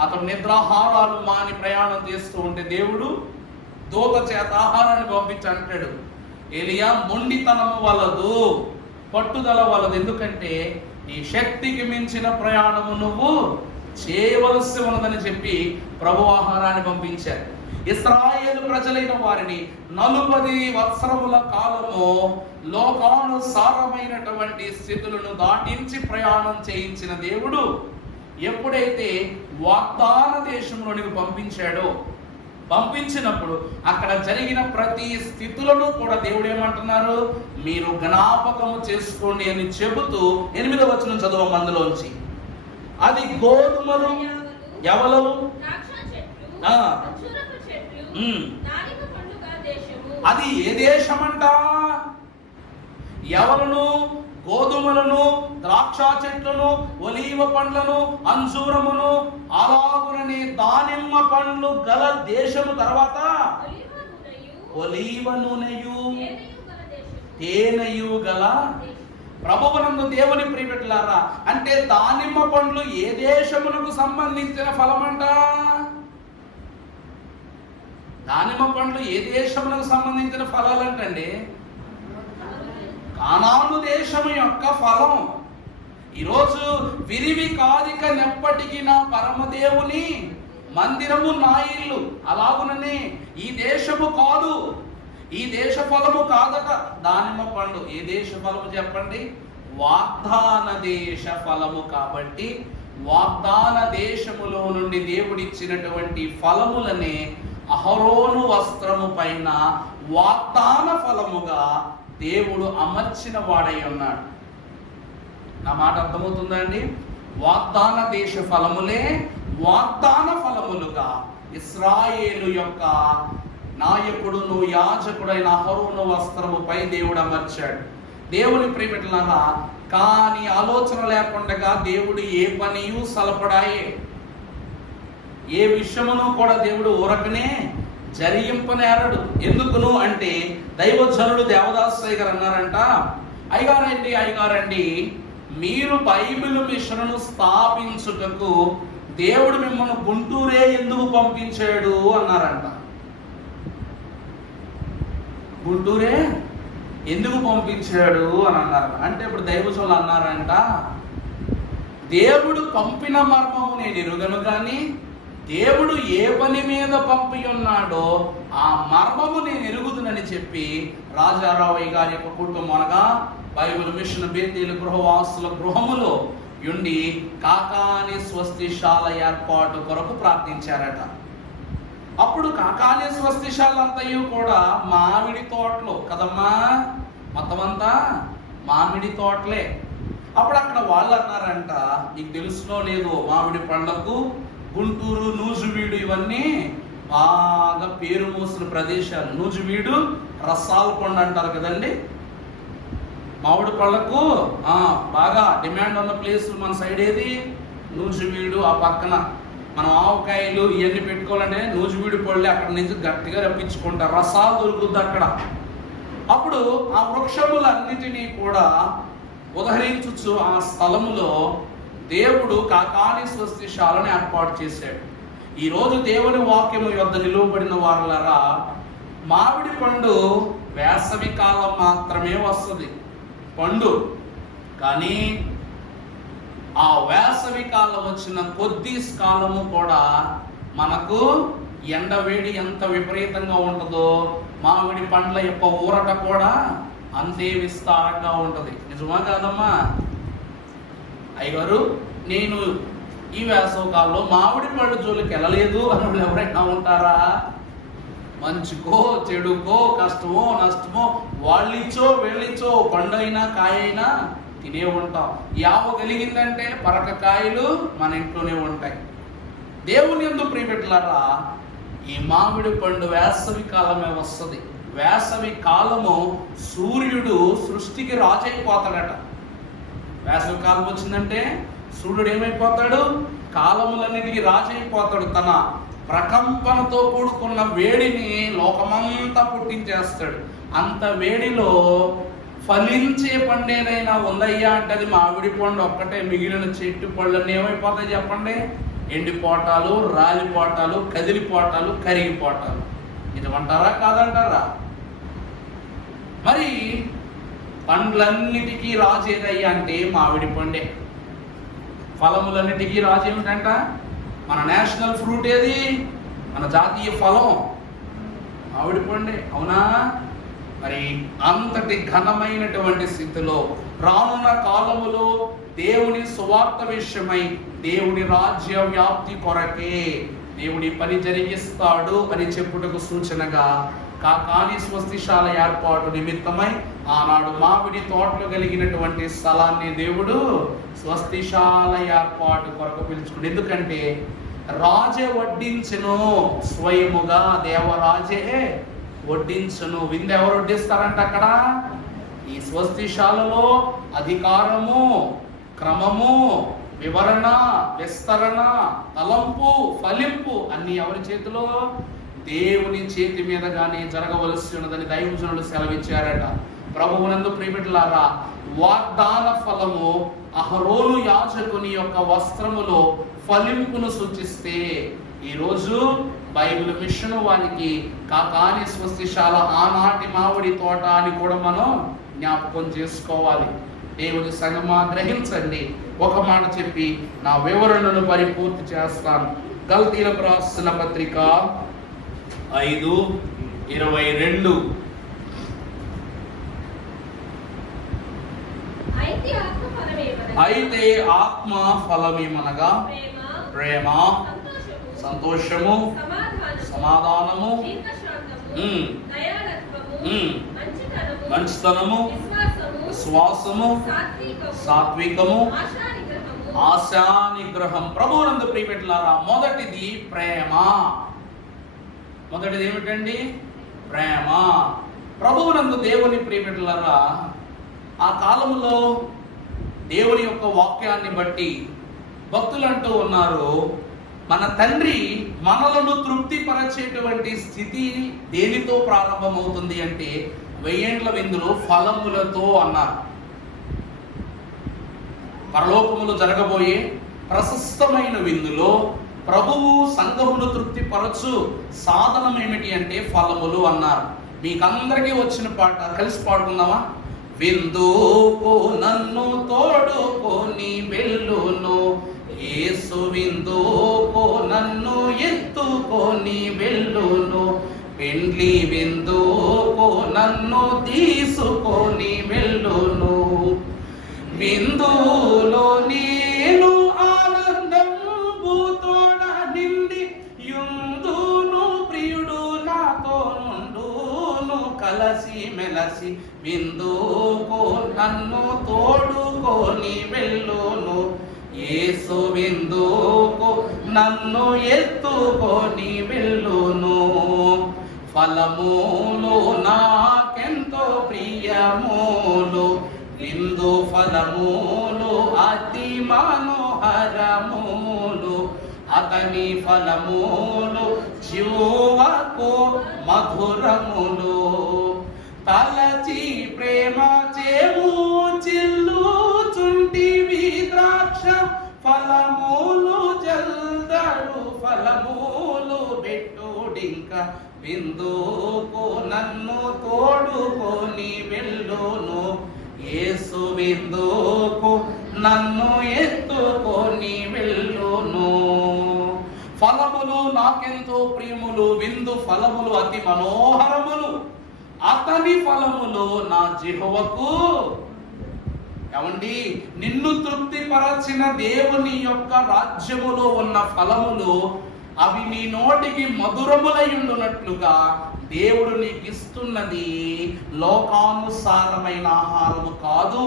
అతడు నిద్రాహారాలు మాని ప్రయాణం చేస్తూ ఉంటే దేవుడు దూత చేత ఆహారాన్ని పంపించి అంటాడు, ఏలియా మొండితనము వలదు, పట్టుదల వలదు. ఎందుకంటే నీ శక్తికి మించిన ప్రయాణము నువ్వు చేయవలసి ఉన్నదని చెప్పి ప్రభు ఆహారాన్ని పంపించారు. ఇశ్రాయేలు ప్రజలైన వారిని 40 సంవత్సరముల కాలము లోకానుసారమైనటువంటి స్థితులను దాటించి ప్రయాణం చేయించిన దేవుడు ఎప్పుడైతే వాగ్దాన దేశంలోనికి పంపించినప్పుడు అక్కడ జరిగిన ప్రతి స్థితులను కూడా దేవుడు ఏమంటున్నారు? మీరు జ్ఞాపకము చేసుకోండి అని చెబుతూ 8వ వచనం చదువు అందులోంచి. అది గోధుమలు, యవలలు, అది ఏ దేశమంట? యవలను, గోధుమలను, ద్రాక్ష చెట్లను, ఒలీవ పండ్లను, అంజూరమును, అలాగుననే దానిమ్మ పండ్లు గల దేశము. తర్వాత ఒలీవ నూనెయు తేనెయు గల ప్రభువునందు దేవుని ప్రియబిడ్డలారా, అంటే దానిమ్మ పండ్లు ఏ దేశమునకు సంబంధించిన ఫలమంట? దానిమ్మ పండ్లు ఏ దేశమునకు సంబంధించిన ఫలాలంటండి? కానాను దేశము యొక్క ఫలం. ఈరోజు విరివి కాదిక నెప్పటికి నా పరమదేవుని మందిరము నా ఇల్లు. అలాగుననే ఈ దేశము కాదు, ఈ దేశ ఫలము కాదట దానిమ్మ పండు. ఏ దేశ ఫలము చెప్పండి? వాగ్దాన దేశ ఫలము. కాబట్టి వాగ్దాన దేశములో నుండి దేవుడిచ్చినటువంటి ఫలములనే అహరోను వస్త్రము పైన వాగ్దాన ఫలముగా దేవుడు అమర్చిన వాడై ఉన్నాడు. నా మాట అర్థమవుతుందా అండి? వాగ్దాన దేశ ఫలములే వాగ్దాన ఫలములుగా ఇశ్రాయేలు యొక్క నాయకుడును యాజకుడైన అహరోను వస్త్రముపై దేవుడు అమర్చాడు. దేవుని ప్రియబిడ్డలారా, కానీ ఆలోచన లేకుండా దేవుడు ఏ పనియు సలపడాయే, ఏ విషయమును కూడా దేవుడు ఊరకనే జరిగింపనేరడు. ఎందుకును అంటే దైవజనుడు దేవదాసయ్య గారు అన్నారంట, అయ్యగారండి మీరు బైబిల్ మిషన్ను స్థాపించుటకు దేవుడు మిమ్మల్ని గుంటూరే ఎందుకు పంపించాడు అన్నారంట. గుంటూరే ఎందుకు పంపించాడు అని అన్నారు. అంటే ఇప్పుడు దైవజనులు అన్నారంట, దేవుడు పంపిన మర్మము నేను ఎరుగను కానీ దేవుడు ఏ పని మీద పంపి ఉన్నాడో ఆ మర్మము నేను ఎరుగుదునని చెప్పి రాజారావయ్య గారి యొక్క కుటుంబం అనగా బైబిల్ మిషన్ బేతేలు గృహవాసుల గృహములో ఉండి కాకాని స్వస్తిశాల ఏర్పాటు కొరకు ప్రార్థించారట. అప్పుడు కాకాని స్వస్తిశాలంతయు కూడా మామిడి తోటలు కదమ్మా, మొత్తం అంతా మామిడి తోటలే. అప్పుడు అక్కడ వాళ్ళు అన్నారంట, నీకు తెలుసునో లేదో మామిడి పండ్లకు గుంటూరు, నూజువీడు ఇవన్నీ బాగా పేరు మోసిన ప్రదేశాలు. నూజువీడు రసాల కొండ అంటారు కదండి, మామిడి పళ్ళకు బాగా డిమాండ్ ఉన్న ప్లేస్ మన సైడ్ ఏది? నూజువీడు. ఆ పక్కన మనం ఆవకాయలు ఇవన్నీ పెట్టుకోవాలంటే నూజువీడు పళ్ళు అక్కడ నుంచి గట్టిగా రప్పించుకుంటారు, రసాలు దొరుకుతుంది అక్కడ. అప్పుడు ఆ వృక్షములన్నిటినీ కూడా ఉదహరించు ఆ స్థలములో దేవుడు కాకాని స్వస్తిశాలను ఏర్పాటు చేశాడు. ఈరోజు దేవుని వాక్యము యొద్ద నిలువబడిన వారులారా, మామిడి పండు వేసవి కాలం మాత్రమే వస్తుంది పండు. కానీ ఆ వేసవి కాలం వచ్చిన కొద్ది కాలము కూడా మనకు ఎండవేడి ఎంత విపరీతంగా ఉంటుందో మామిడి పండ్ల యొక్క ఊరట కూడా అంతే విస్తారంగా ఉంటుంది. నిజమా కాదమ్మా? అయ్యగారు, నేను ఈ వేసవి కాలంలో మామిడి పండు జోలికి వెళ్ళలేదు అని వాళ్ళు ఎవరైనా ఉంటారా? మంచుకో చెడుకో కష్టమో నష్టమో వాళ్ళిచ్చో వీళ్ళిచ్చో పండు అయినా కాయ అయినా తినే ఉంటాం. యావ కలిగిందంటే పరక కాయలు మన ఇంట్లోనే ఉంటాయి. దేవుని యందు ప్రియబిడ్డలారా, ఈ మామిడి పండు వేసవి కాలమే వస్తుంది. వేసవి కాలము సూర్యుడు సృష్టికి రాజైపోతాడట. వేసవి కాలం వచ్చిందంటే సూర్యుడు ఏమైపోతాడు? కాలములన్నిటికీ రాజైపోతాడు. తన ప్రకంపనతో కూడుకున్న వేడిని లోకమంతా పుట్టించేస్తాడు. అంత వేడిలో ఫలించే పండేనైనా ఉందయ్యా అంటే అది మామిడి పండు ఒక్కటే. మిగిలిన చెట్టు పళ్ళన్నీ ఏమైపోతాయి చెప్పండి? ఎండిపోటాలు, రాలిపోటాలు, కదిలిపోటాలు, కరిగిపోటాలు. నిజమంటారా కాదంటారా? మరి పండ్లన్నిటికీ రాజు ఏదయ్యా అంటే మామిడి పండే. ఫలములన్నిటికీ రాజు ఏమిటంట? మన నేషనల్ ఫ్రూట్ ఏది? మన జాతీయ ఫలం మామిడి పండే, అవునా? మరి అంతటి ఘనమైనటువంటి స్థితిలో రానున్న కాలములో దేవుని సువార్త విషయమై దేవుని రాజ్య వ్యాప్తి కొరకే దేవుని పని జరిగిస్తాడు అని చెప్పుటకు సూచనగా కాకాని స్వస్తిశాల ఏర్పాటు నిమిత్తమై ఆనాడు మామిడి తోటలు కలిగినటువంటి స్థలాన్ని దేవుడు స్వస్తిశాల ఏర్పాటు కొరకు పిలుచుకుంది. ఎందుకంటే రాజే వడ్డించును, స్వయముగా దేవరాజే వడ్డించును. విందు ఎవరు వడ్డిస్తారంట అక్కడ? ఈ స్వస్తిశాలలో అధికారము, క్రమము, వివరణ, విస్తరణ, తలంపు, ఫలింపు అన్ని ఎవరి చేతిలో? దేవుని చేతి మీదగానే జరగవలసి ఉన్నదని దైవజనులు సెలవిచ్చారట. ప్రభువునందు ప్రియబిడ్డలారా, వాగ్దాన ఫలము అహరోను యాజకుని యొక్క వస్త్రములో ఫలింపును సూచిస్తే ఈరోజు బైబిల్ మిషన్ వారికి కాకాని స్వస్తిశాల ఆనాటి మామిడి తోట అని కూడా మనం జ్ఞాపకం చేసుకోవాలి. దేవుని సంగమా గ్రహించండి. ఒక మాట చెప్పి నా వివరణను పరిపూర్తి చేస్తాను. గల్తీలకు రాసిన పత్రిక 5:22. అయితే ఆత్మ ఫలమేమనగా ప్రేమ, సంతోషము, సమాధానము, మంచితనము, విశ్వాసము, సాత్వికము, ఆశా నిగ్రహం. ప్రభువునందు ప్రియబిడ్డలారా, మొదటిది ప్రేమ. మొదటిది ఏమిటండి? ప్రేమ. ప్రభువునందు దేవుని ప్రియబిడ్డలారా, ఆ కాలంలో దేవుని యొక్క వాక్యాన్ని బట్టి భక్తులు అంటూ ఉన్నారు, మన తండ్రి మనలను తృప్తిపరచేటువంటి స్థితి దేనితో ప్రారంభమవుతుంది అంటే 1000 ఏండ్ల విందులో ఫలములతో అన్నారు. పరలోకములు జరగబోయే ప్రశస్తమైన విందులో ప్రభువు సంఘమును తృప్తిపరచు సాధనం ఏమిటి అంటే ఫలములు అన్నారు. మీకందరికీ వచ్చిన పాట కలిసి పాడుకుందామా? విందుకు నన్ను తోడుకొని వెళ్ళును. యేసు విందుకు నన్ను ఎత్తుకొని వెళ్ళును. పెండ్లి విందుకు నన్ను తీసుకొని వెళ్ళును. విందులో నేను ఆనందము తోడ నిండి యుందును. ప్రియుడు నాతో నుండును. కలసి మెలసి విందుకు నన్ను తోడుకొని వెళ్ళును. యేసు విందుకు నన్ను ఎత్తుకొని వెళ్ళును. ఫలములు నాకెంతో ప్రియములు. విందు ఫలములు అతి మనోహరములు. అతని ఫలములు జీవకు మధురములు. తలచి ప్రేమ చేము చిల్లుచుంటివి ద్రాక్ష ఫలములు జల్దడు ఫలములు పెట్టుడింక. విందుకు నన్ను తోడుకొని వెళ్ళును. యేసు విందుకు నన్ను ఎత్తుకొని వెళ్ళును. ఫలములు నాకెంతో ప్రియములు. విందు ఫలములు అతి మనోహరములు. అతని ఫలములు నా యెహోవాకు. ఏమండి, నిన్ను తృప్తిపరచిన దేవుని యొక్క రాజ్యములో ఉన్న ఫలములు అవి నీ నోటికి మధురములై ఉండునట్లుగా దేవుడు నీకు ఇస్తున్నది లోకానుసారమైన ఆహారము కాదు.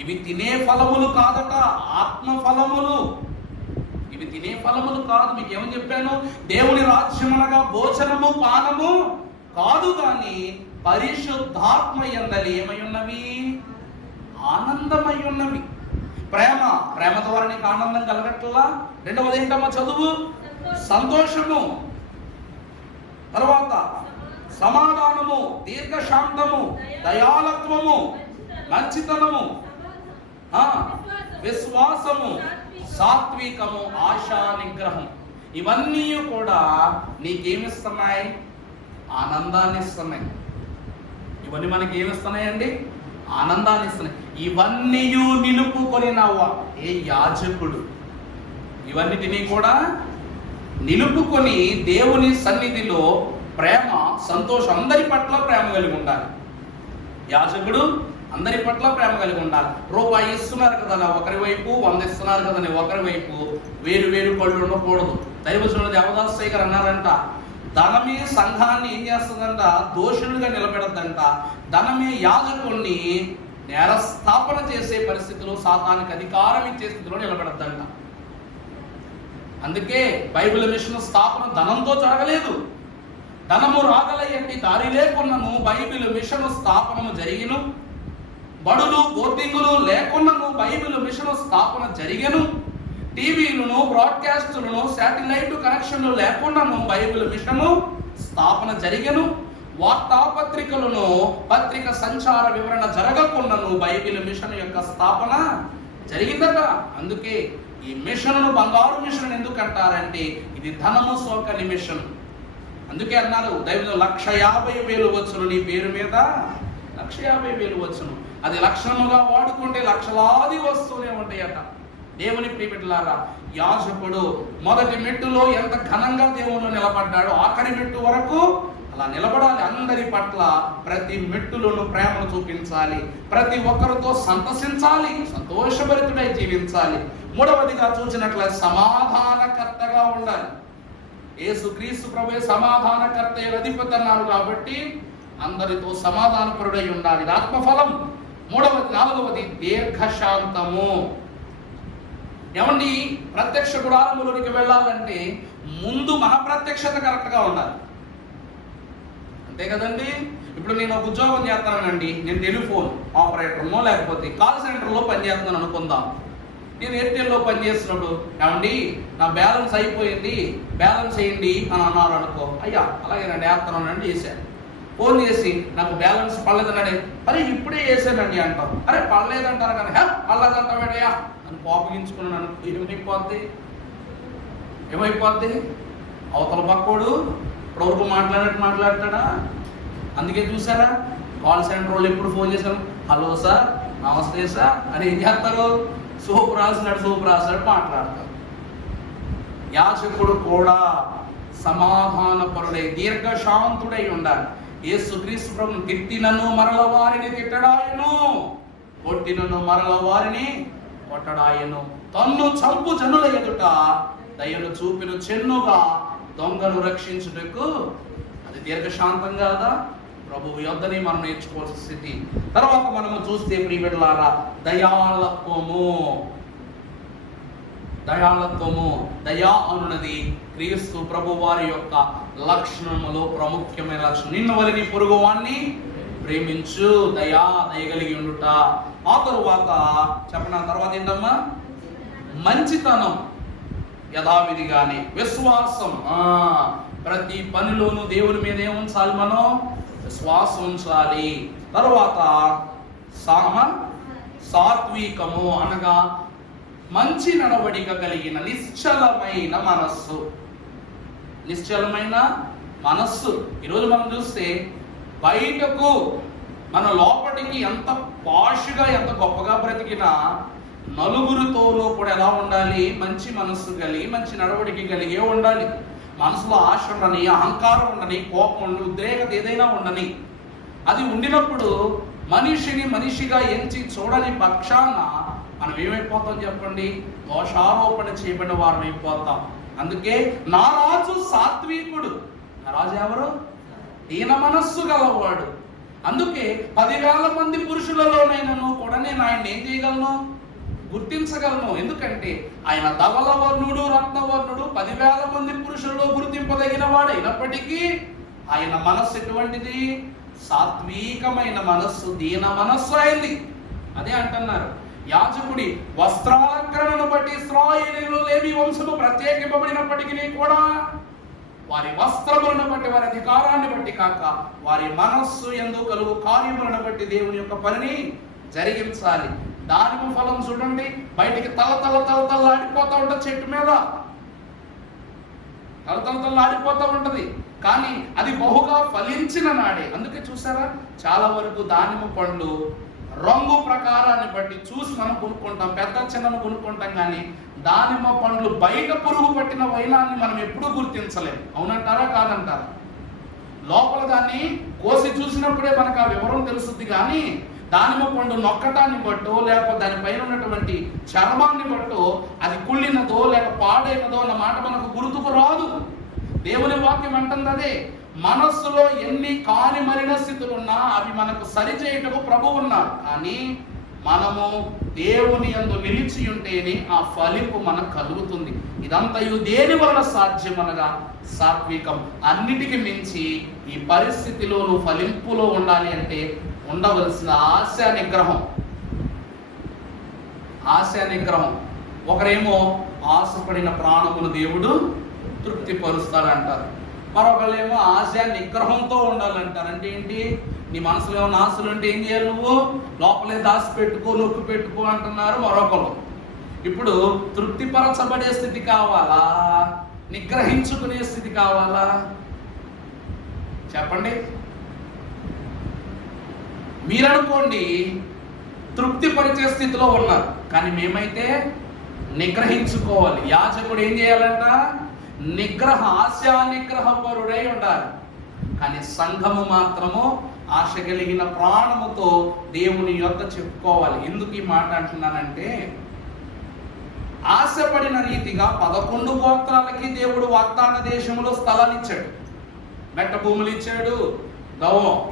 ఇవి తినే ఫలములు కాదట, ఆత్మ ఫలములు. ఇవి తినే ఫలములు కాదు. మీకు ఏమని చెప్పాను? దేవుని రాజ్యం అనగా భోజనము పానము కాదు, కానీ పరిశుద్ధాత్మ యందలి ఏమై ఉన్నవి? ఆనందమై ఉన్నవి. ప్రేమ ద్వారా నీకు ఆనందం కలగట్లా. రెండవది ఏంటమ్మా? చదువు, సంతోషము, తర్వాత సమాధానము, దీర్ఘశాంతము, దయాలత్వము, మంచితనము, విశ్వాసము, సాత్వికము, ఆశా నిగ్రహం. ఇవన్నీ కూడా నీకేమిస్తున్నాయి? ఆనందాన్ని ఇస్తున్నాయి. ఇవన్నీ మనకి ఏమిస్తున్నాయండి? ఆనందాన్ని ఇస్తున్నాయి. ఇవన్నీ నిలుపుకొనినవా ఏ యాజకుడు? ఇవన్నిటినీ కూడా నిలుపుకొని దేవుని సన్నిధిలో ప్రేమ, సంతోషం, అందరి పట్ల ప్రేమ కలిగి ఉండాలి. యాజకుడు అందరి పట్ల ప్రేమ కలిగి ఉండాలి. రూపాయి ఇస్తున్నారు కదా ఒకరి వైపు, 100 ఇస్తున్నారు కదా ఒకరి వైపు వేరు వేరు పళ్ళు ఉండకూడదు. దైవజనుడు దేవదాసయ్య గారు అన్నారంట, ధనమే సంఘాన్ని ఏం చేస్తుందంట? దోషులుగా నిలబెడద్దంట. ధనమే యాజకుల్ని నేరస్థాపన చేసే పరిస్థితిలో, సాతానికి అధికారం ఇచ్చే స్థితిలో నిలబెడద్దంట. అందుకే బైబిల్ మిషన్ స్థాపన ధనంతో జరగలేదు. ధనము రాగలయండి దారి లేకున్నను బైబిల్ మిషన్ స్థాపనము జరిగిను. బడులు బోర్డింగులు లేకున్నను బైబిల్ మిషన్ స్థాపన జరిగెను. టీవీలను, బ్రాడ్కాస్టులను, శాటిలైట్ కనెక్షన్లు లేకున్నాను బైబిల్ మిషను స్థాపన జరిగెను. వార్తాపత్రికలను, పత్రిక సంచార వివరణ జరగకున్నను బైబిల్ మిషన్ యొక్క స్థాపన జరిగిందట. అందుకే ఈ మిషన్ను బంగారు మిషన్ ఎందుకు అంటారంటే ఇది ధనము సోకని మిషన్. అందుకే అన్నారు దైవం 150,000 వచ్చును నీ పేరు మీద, 150,000 వచ్చును. అది లక్షణముగా వాడుకుంటే లక్షలాది వస్తూనే ఉంటాయట. దేవుని ప్రియబిడ్డలారా, యాజకుడు మొదటి మెట్టులో ఎంత ఘనంగా దేవుళ్ళు నిలబడ్డాడో ఆఖరి మెట్టు వరకు అలా నిలబడాలి. అందరి పట్ల ప్రతి మెట్టులోనూ ప్రేమను చూపించాలి. ప్రతి ఒక్కరితో సంతసించాలి, సంతోషభరితుడై జీవించాలి. మూడవదిగా చూసినట్లయితే సమాధానకర్తగా ఉండాలి. యేసుక్రీస్తు ప్రభువే సమాధానకర్త అధిపతి అన్నారు కాబట్టి అందరితో సమాధానపరుడై ఉండాలి. ఆత్మఫలం. నాలుగవది దీర్ఘశాంతము. ఏమండి, ప్రత్యక్ష గుడారములోనికి వెళ్ళాలంటే ముందు మన ప్రత్యక్షత కరెక్ట్గా ఉండాలి. అంతే కదండి. ఇప్పుడు నేను ఒక ఉద్యోగం చేస్తానండి, నేను టెలిఫోన్ ఆపరేటర్నో లేకపోతే కాల్ సెంటర్లో పనిచేస్తున్నాను అనుకుందాం. నేను ఎయిర్టెల్లో పనిచేస్తున్నప్పుడు ఏమండి నా బ్యాలెన్స్ అయిపోయింది, బ్యాలెన్స్ వేయండి అని అన్నారు అనుకో. అయ్యా అలాగేనండి వేస్తున్నానండి చేశాను. ఫోన్ చేసి నాకు బ్యాలెన్స్ పడలేదన్నాడే, అరే ఇప్పుడే వేసానండి అంటాం. అరే పడలేదంటారు కానీ పడలేదంటావేడయ్యా అని కోపగించుకున్నాను. ఏమైపోద్ది? అవతల పక్కోడు ఇప్పటివరకు మాట్లాడినట్టు మాట్లాడతాడా? అందుకే చూసారా కాల్ సెంటర్ వాళ్ళు ఎప్పుడు ఫోన్ చేశారు, హలో సార్, నమస్తే సార్ అని ఏం చేస్తారు, సోపు రాసినట్టు మాట్లాడతారు. యాజకుడు కూడా సమాధానపరుడై దీర్ఘశాంతుడై ఉండాలి. యేసుక్రీస్తు ప్రభువును తిట్టినను మరల వారిని తిట్టడాయను, కొట్టినను మరల వారిని కొట్టడాయను, తన్ను చంపు జనుల ఎదుట దయను చూపిన చెన్నుగా దొంగను రక్షించుటకు. అది దీర్ఘశాంతం కాదా? ప్రభువు యొద్దనే మనం నేర్చుకోవాల్సిన స్థితి. తర్వాత మనము చూస్తే ప్రియబిడ్డలారా, దయాళత్వము. దయా అనున్నది క్రీస్తు ప్రభు వారి యొక్క లక్షణములో ప్రాముఖ్యమైన లక్షణం. నిన్ను వలని పొరుగు వాణ్ణి ప్రేమించు, దయగలిగి ఉండుట. ఆ తరువాత తర్వాత ఏంటమ్మా? మంచితనం, యథావిధిగానే విశ్వాసం. ప్రతి పనిలోనూ దేవుని మీద ఏముంచాలి? మనం విశ్వాసం ఉంచాలి. తరువాత సాత్వికము అనగా మంచి నడవడిక కలిగిన నిశ్చలమైన మనస్సు. నిశ్చలమైన మనస్సు. ఈరోజు మనం చూస్తే బయటకు మన లోపటికి ఎంత పాషుగా ఎంత గొప్పగా బ్రతికినా నలుగురితోనూ కూడా ఎలా ఉండాలి? మంచి మనస్సు కలిగి మంచి నడవడిక కలిగే ఉండాలి. మనసులో ఆశ ఉండని, అహంకారం ఉండని, కోపం ఉండని, ఉద్రేకత ఏదైనా ఉండని. అది ఉండినప్పుడు మనిషిని మనిషిగా ఎంచి చూడని పక్షాన మనం ఏమైపోతాం చెప్పండి? దోషారోపణ చేయబడిన వారం అయిపోతాం. అందుకే నా రాజు సాత్వికుడు. నా రాజు ఎవరు? దీన మనస్సు గలవాడు. అందుకే 10,000 మంది పురుషులలోనైనాను కూడా నేను ఆయన ఏం చేయగలను? గుర్తించగలను. ఎందుకంటే ఆయన ధవలవర్ణుడు, రత్నవర్ణుడు, 10,000 మంది పురుషులలో గుర్తింపదగిన వాడు అయినప్పటికీ ఆయన మనస్సు ఎటువంటిది? సాత్వికమైన మనస్సు, దీన మనస్సు అయింది. అదే అంటున్నారు, యాజకుడి వస్త్రాలంకరణను బట్టి ఇశ్రాయేలీయులు లేవి వంశము ప్రత్యేకింపబడినప్పటికీ కూడా వారి వస్త్రములను బట్టి, వారి అధికారాన్ని బట్టి కాక వారి మనస్సు యందు కలుగు కార్యములను బట్టి దేవుని యొక్క పనిని జరిగించాలి. దానిమ్మ ఫలం చూడండి, బయటికి తలతల్లాడిపోతూ ఉంటుంది, చెట్టు మీద తలతల్లాడిపోతూ ఉంటది, కానీ అది బహుగా ఫలించిన నాడే. అందుకే చూసారా, చాలా వరకు దానిమ్మ పండ్లు రంగు ప్రకారాన్ని బట్టి చూసి మనం కొనుక్కుంటాం, పెద్ద చిన్నను కొనుక్కుంటాం, కానీ దానిమ్మ పండ్లు బయట పురుగు పట్టిన వైనాన్ని మనం ఎప్పుడూ గుర్తించలేం. అవునంటారా కాదంటారా? లోపల దాన్ని కోసి చూసినప్పుడే మనకు ఆ వివరం తెలుస్తుంది. కానీ దానిమ్మ పండు నొక్కటాన్ని బట్టో లేకపోతే దానిపైన ఉన్నటువంటి చర్మాన్ని బట్టో అది కుళ్ళినదో లేక పాడైనదో అన్న మాట మనకు గుర్తుకు రాదు. దేవుని వాక్యం అంటుంది అదే. మనస్సులో ఎన్ని కాని మరిన స్థితులు ఉన్నా అవి మనకు సరిచేయటకు ప్రభువు ఉన్నారు. కానీ మనము దేవుని యందు నిలిచి ఉంటేనే ఆ ఫలింపు మనకు కలుగుతుంది. ఇదంతయు దేని వలన సాధ్యమనగా సాత్వికం. అన్నిటికీ మించి ఈ పరిస్థితిలోను ఫలింపులో ఉండాలి అంటే ఉండవలసిన ఆశా నిగ్రహం. ఒకరేమో ఆశపడిన ప్రాణమును దేవుడు తృప్తిపరుస్తాడంటారు, మరొకళ్ళేమో ఆశా నిగ్రహంతో ఉండాలంటారు. అంటే ఏంటి? నీ మనసులో ఏమైనా ఆశలు ఉంటే ఏం చేయాలి? నువ్వు లోపలే దాచి పెట్టుకో, నొక్కి పెట్టుకో అంటున్నారు మరొకరు. ఇప్పుడు తృప్తిపరచబడే స్థితి కావాలా, నిగ్రహించుకునే స్థితి కావాలా? చెప్పండి. మీరనుకోండి తృప్తిపరిచే స్థితిలో ఉన్నారు, కానీ మేమైతే నిగ్రహించుకోవాలి. యాజకుడు ఏం చేయాలంట? ఆశా నిగ్రహపరుడై ఉండాలి. కానీ సంఘము మాత్రము ఆశ కలిగిన ప్రాణముతో దేవుని యొద్ద చెప్పుకోవాలి. ఎందుకు ఈ మాట అంటున్నానంటే, ఆశపడిన రీతిగా 11 గోత్రాలకి దేవుడు వాగ్దాన దేశంలో స్థలాలు ఇచ్చాడు, మెట్ట భూములు ఇచ్చాడు,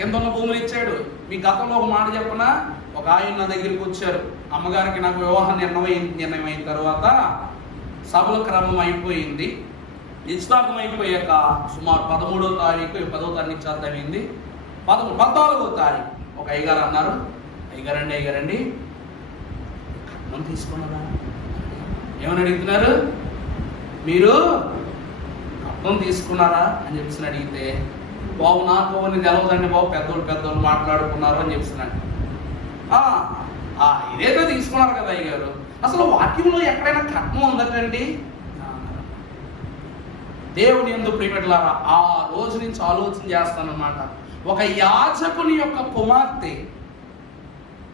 కింద ఉన్న భూములు ఇచ్చాడు. మీ గతంలో ఒక మాట చెప్పనా? ఒక ఆయన నా దగ్గరికి వచ్చారు, అమ్మగారికి నాకు వివాహ నిర్ణయం అయిన తర్వాత సభల క్రమం అయిపోయింది, నిశ్చితార్థం అయిపోయాక సుమారు 13వ తారీఖు 10వ తారీఖు నిశ్చితార్థమైంది. 14వ తారీఖు ఒక అయ్యగారు అన్నారు, అయ్యగారండి కట్నం తీసుకున్నారా? ఏమని అడుగుతున్నారు? మీరు కట్నం తీసుకున్నారా అని చెప్పి అడిగితే, బాబు నాకు అవన్నీ తెలవదండి బాబు, పెద్దోళ్ళు మాట్లాడుకున్నారు అని చెప్తున్నాడు. ఇదేదో తీసుకున్నారు కదా అయ్యగారు, అసలు వాక్యంలో ఎక్కడైనా కట్నం ఉందటండి? దేవుని యందు ప్రియమిట్లారా, ఆ రోజు నుంచి ఆలోచన చేస్తానన్నమాట. ఒక యాజకుని యొక్క కుమార్తె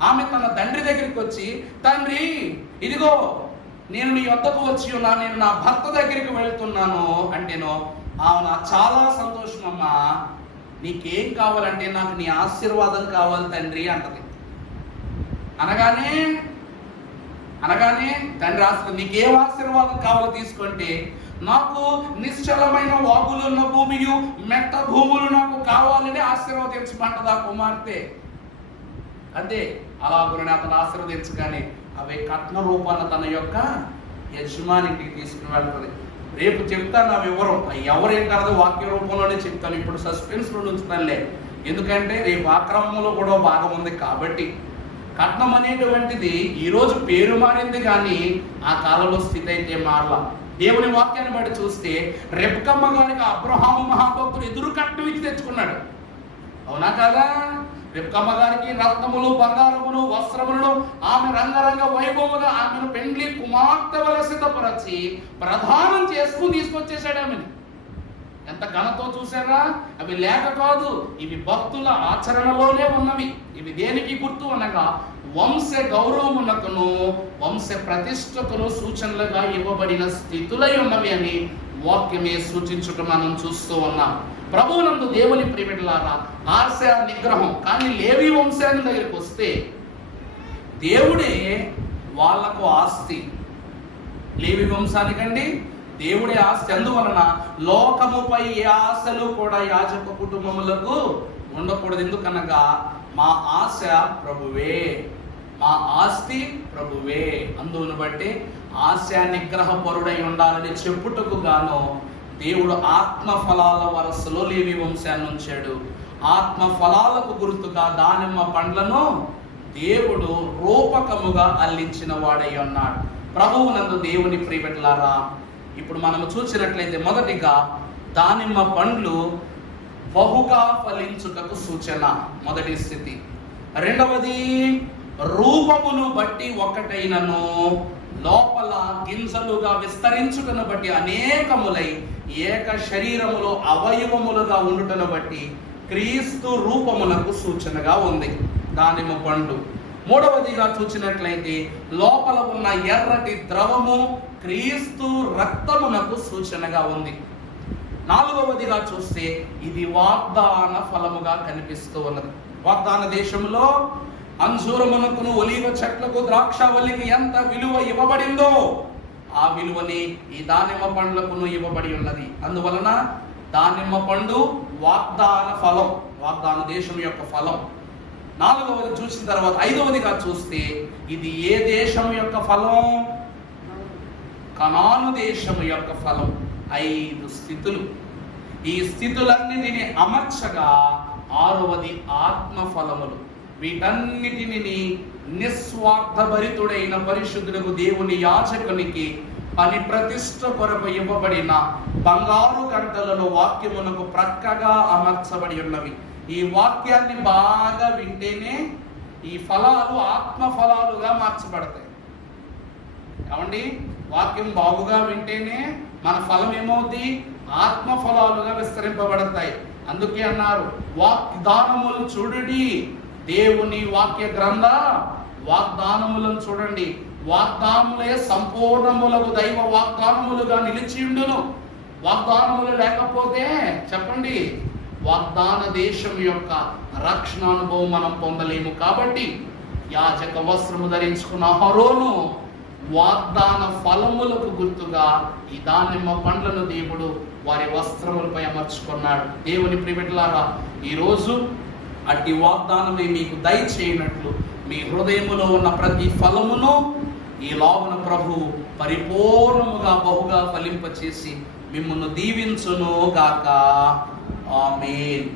ఆమె తన తండ్రి దగ్గరికి వచ్చి, తండ్రి ఇదిగో నేను నీ వద్దకు వచ్చి ఉన్నా, నేను నా భర్త దగ్గరికి వెళ్తున్నాను అంటేనో, అవునా చాలా సంతోషం అమ్మా, నీకేం కావాలంటే నాకు నీ ఆశీర్వాదం కావాలి తండ్రి అంటది. అనగానే తండ్రి ఆశీర్వాదం, నీకేం ఆశీర్వాదం కావాలో తీసుకుంటే, నాకు నిశ్చలమైన వాగులున్న భూమియు మెట్ట భూములు నాకు కావాలని ఆశీర్వదించమంటది ఆ కుమార్తె. అంతే, అలాగునే అతను ఆశీర్వదించగానే అవి కట్న రూపాన తన యొక్క యజమానికి తీసుకుని వెళ్తుంది. రేపు చెప్తాను ఆ వివరం, ఎవరేంటారో వాక్య రూపంలోనే చెప్తాను, ఇప్పుడు సస్పెన్స్లో ఉంచుతానులే, ఎందుకంటే రేపు ఆక్రమంలో కూడా భాగం ఉంది కాబట్టి. కట్నం అనేటువంటిది ఈరోజు పేరు మారింది కానీ ఆ కాలంలో స్థితి అయితే మారలా. దేవుని వాక్యాన్ని బట్టి చూస్తే రెబ్కమ్మ గారికి అబ్రహాము మహాభక్తుడు ఎదురు కట్నం ఇచ్చి తెచ్చుకున్నాడు, అవునా కదా? రెబ్కమ్మ గారికి రత్నములు బంగారములు వస్త్రములను ఆమె రంగరంగ వైభవముగా ఆమెను పెండ్లి కుమార్తె వలె సిద్ధపరచి ప్రధానం చేసుకుని తీసుకొచ్చేసాడు ఆమెను. ఎంత ఘనతో చూసారా? అవి లేక కాదు, ఇవి భక్తుల ఆచరణలోనే ఉన్నవి. ఇవి దేనికి గుర్తు అనగా వంశ గౌరవమునకును వంశ ప్రతిష్టకును సూచనలుగా ఇవ్వబడిన స్థితులై ఉన్నవి అని వాక్యమే సూచించుట మనం చూస్తూ ఉన్నాం. ప్రభువునందు దేవుని ప్రియబిడ్డలారా, ఆశ నిగ్రహం. కానీ లేవి వంశాన్ని దగ్గరికి వస్తే దేవుడే వాళ్లకు ఆస్తి. లేవి వంశానికండి దేవుడే ఆస్తి. అందువలన లోకముపై ఏ ఆశలు కూడా యాజక కుటుంబములకు ఉండకూడదు. ఎందుకనగా మా ఆశ ప్రభువే, మా ఆస్తి ప్రభువే. అందును బట్టి ఆశ నిగ్రహ పరుడై ఉండాలని చెప్పుటకు గాను దేవుడు ఆత్మ ఫలాల వరసలో లేవి వంశాన్ని ఉంచాడు. ఆత్మ ఫలాలకు గుర్తుగా దానిమ్మ పండ్లను దేవుడు రూపకముగా అల్లించిన వాడై ఉన్నాడు. ప్రభువునందు దేవుని ప్రియబిడ్డలారా, ఇప్పుడు మనము చూసినట్లయితే మొదటిగా దానిమ్మ పండ్లు బహుగా ఫలించుటకు సూచన, మొదటి స్థితి. రెండవది రూపమును బట్టి ఒకటైనను లోపల గింజలుగా విస్తరించుటను బట్టి అనేకములై ఏక శరీరములో అవయవములుగా ఉండుటను బట్టి క్రీస్తు రూపమునకు సూచనగా ఉంది దానిమ్మ పండు. మూడవదిగా చూసినట్లయితే లోపల ఉన్న ఎర్రటి ద్రవము క్రీస్తు రక్తమునకు సూచనగా ఉంది. నాలుగవదిగా చూస్తే ఇది వాగ్దాన ఫలముగా కనిపిస్తూ ఉన్నది. వాగ్దాన దేశంలో అంజూరమునకును ఒలీవ చెట్లకు ద్రాక్షవల్లికి ఎంత విలువ ఇవ్వబడిందో ఆ విలువని ఈ దానిమ్మ పండ్లకును ఇవ్వబడి ఉన్నది. అందువలన దానిమ్మ పండు వాగ్దాన ఫలం, వాగ్దాన దేశం యొక్క ఫలం. నాలుగవది చూసిన తర్వాత ఐదవదిగా చూస్తే ఇది ఏ దేశం యొక్క ఫలం? కనాను దేశము యొక్క ఫలం. 5 స్థితులు. ఈ స్థితులన్నిటిని అమర్చగా ఆరవది ఆత్మ ఫలములు. వీటన్నిటిని నిస్వార్థభరితుడైన పరిశుద్ధులకు దేవుని యాజకునికి పని ప్రతిష్ట కొరకు ఇవ్వబడిన బంగారు గంటలలో వాక్యమునకు ప్రక్కగా అమర్చబడి ఉన్నవి. ఈ వాక్యాన్ని బాగా వింటేనే ఈ ఫలాలు ఆత్మ ఫలాలుగా మార్చబడతాయి. ఏమండి, వాక్యం బాగుగా వింటేనే మన ఫలం ఏమవుతుంది? ఆత్మ ఫలాలుగా విస్తరింపబడతాయి. అందుకే అన్నారు, వాగ్దానములు చూడండి, దేవుని వాక్య గ్రంథ వాగ్దానములను చూడండి. వాగ్దానములే సంపూర్ణములకు దైవ వాగ్దానములుగా నిలిచియుండును. వాగ్దానములు లేకపోతే చెప్పండి, వాగ్దాన దేశం యొక్క రక్షణ అనుభవం మనం పొందలేము. కాబట్టి యాజక వస్త్రము ధరించుకున్న అహరోను వాగ్దాన ఫలములకు గుర్తుగా ఈ దానిమ్మ పండ్లను దేవుడు వారి వస్త్రములపై అమర్చుకున్నాడు. దేవుని ప్రియబిడ్డలారా, ఈరోజు అట్టి వాగ్దానమే మీకు దయచేయనట్లు మీ హృదయములో ఉన్న ప్రతి ఫలమును ఈ లాగున ప్రభు పరిపూర్ణముగా బహుగా ఫలింపచేసి మిమ్మల్ని దీవించును గాక. ఆమేన్.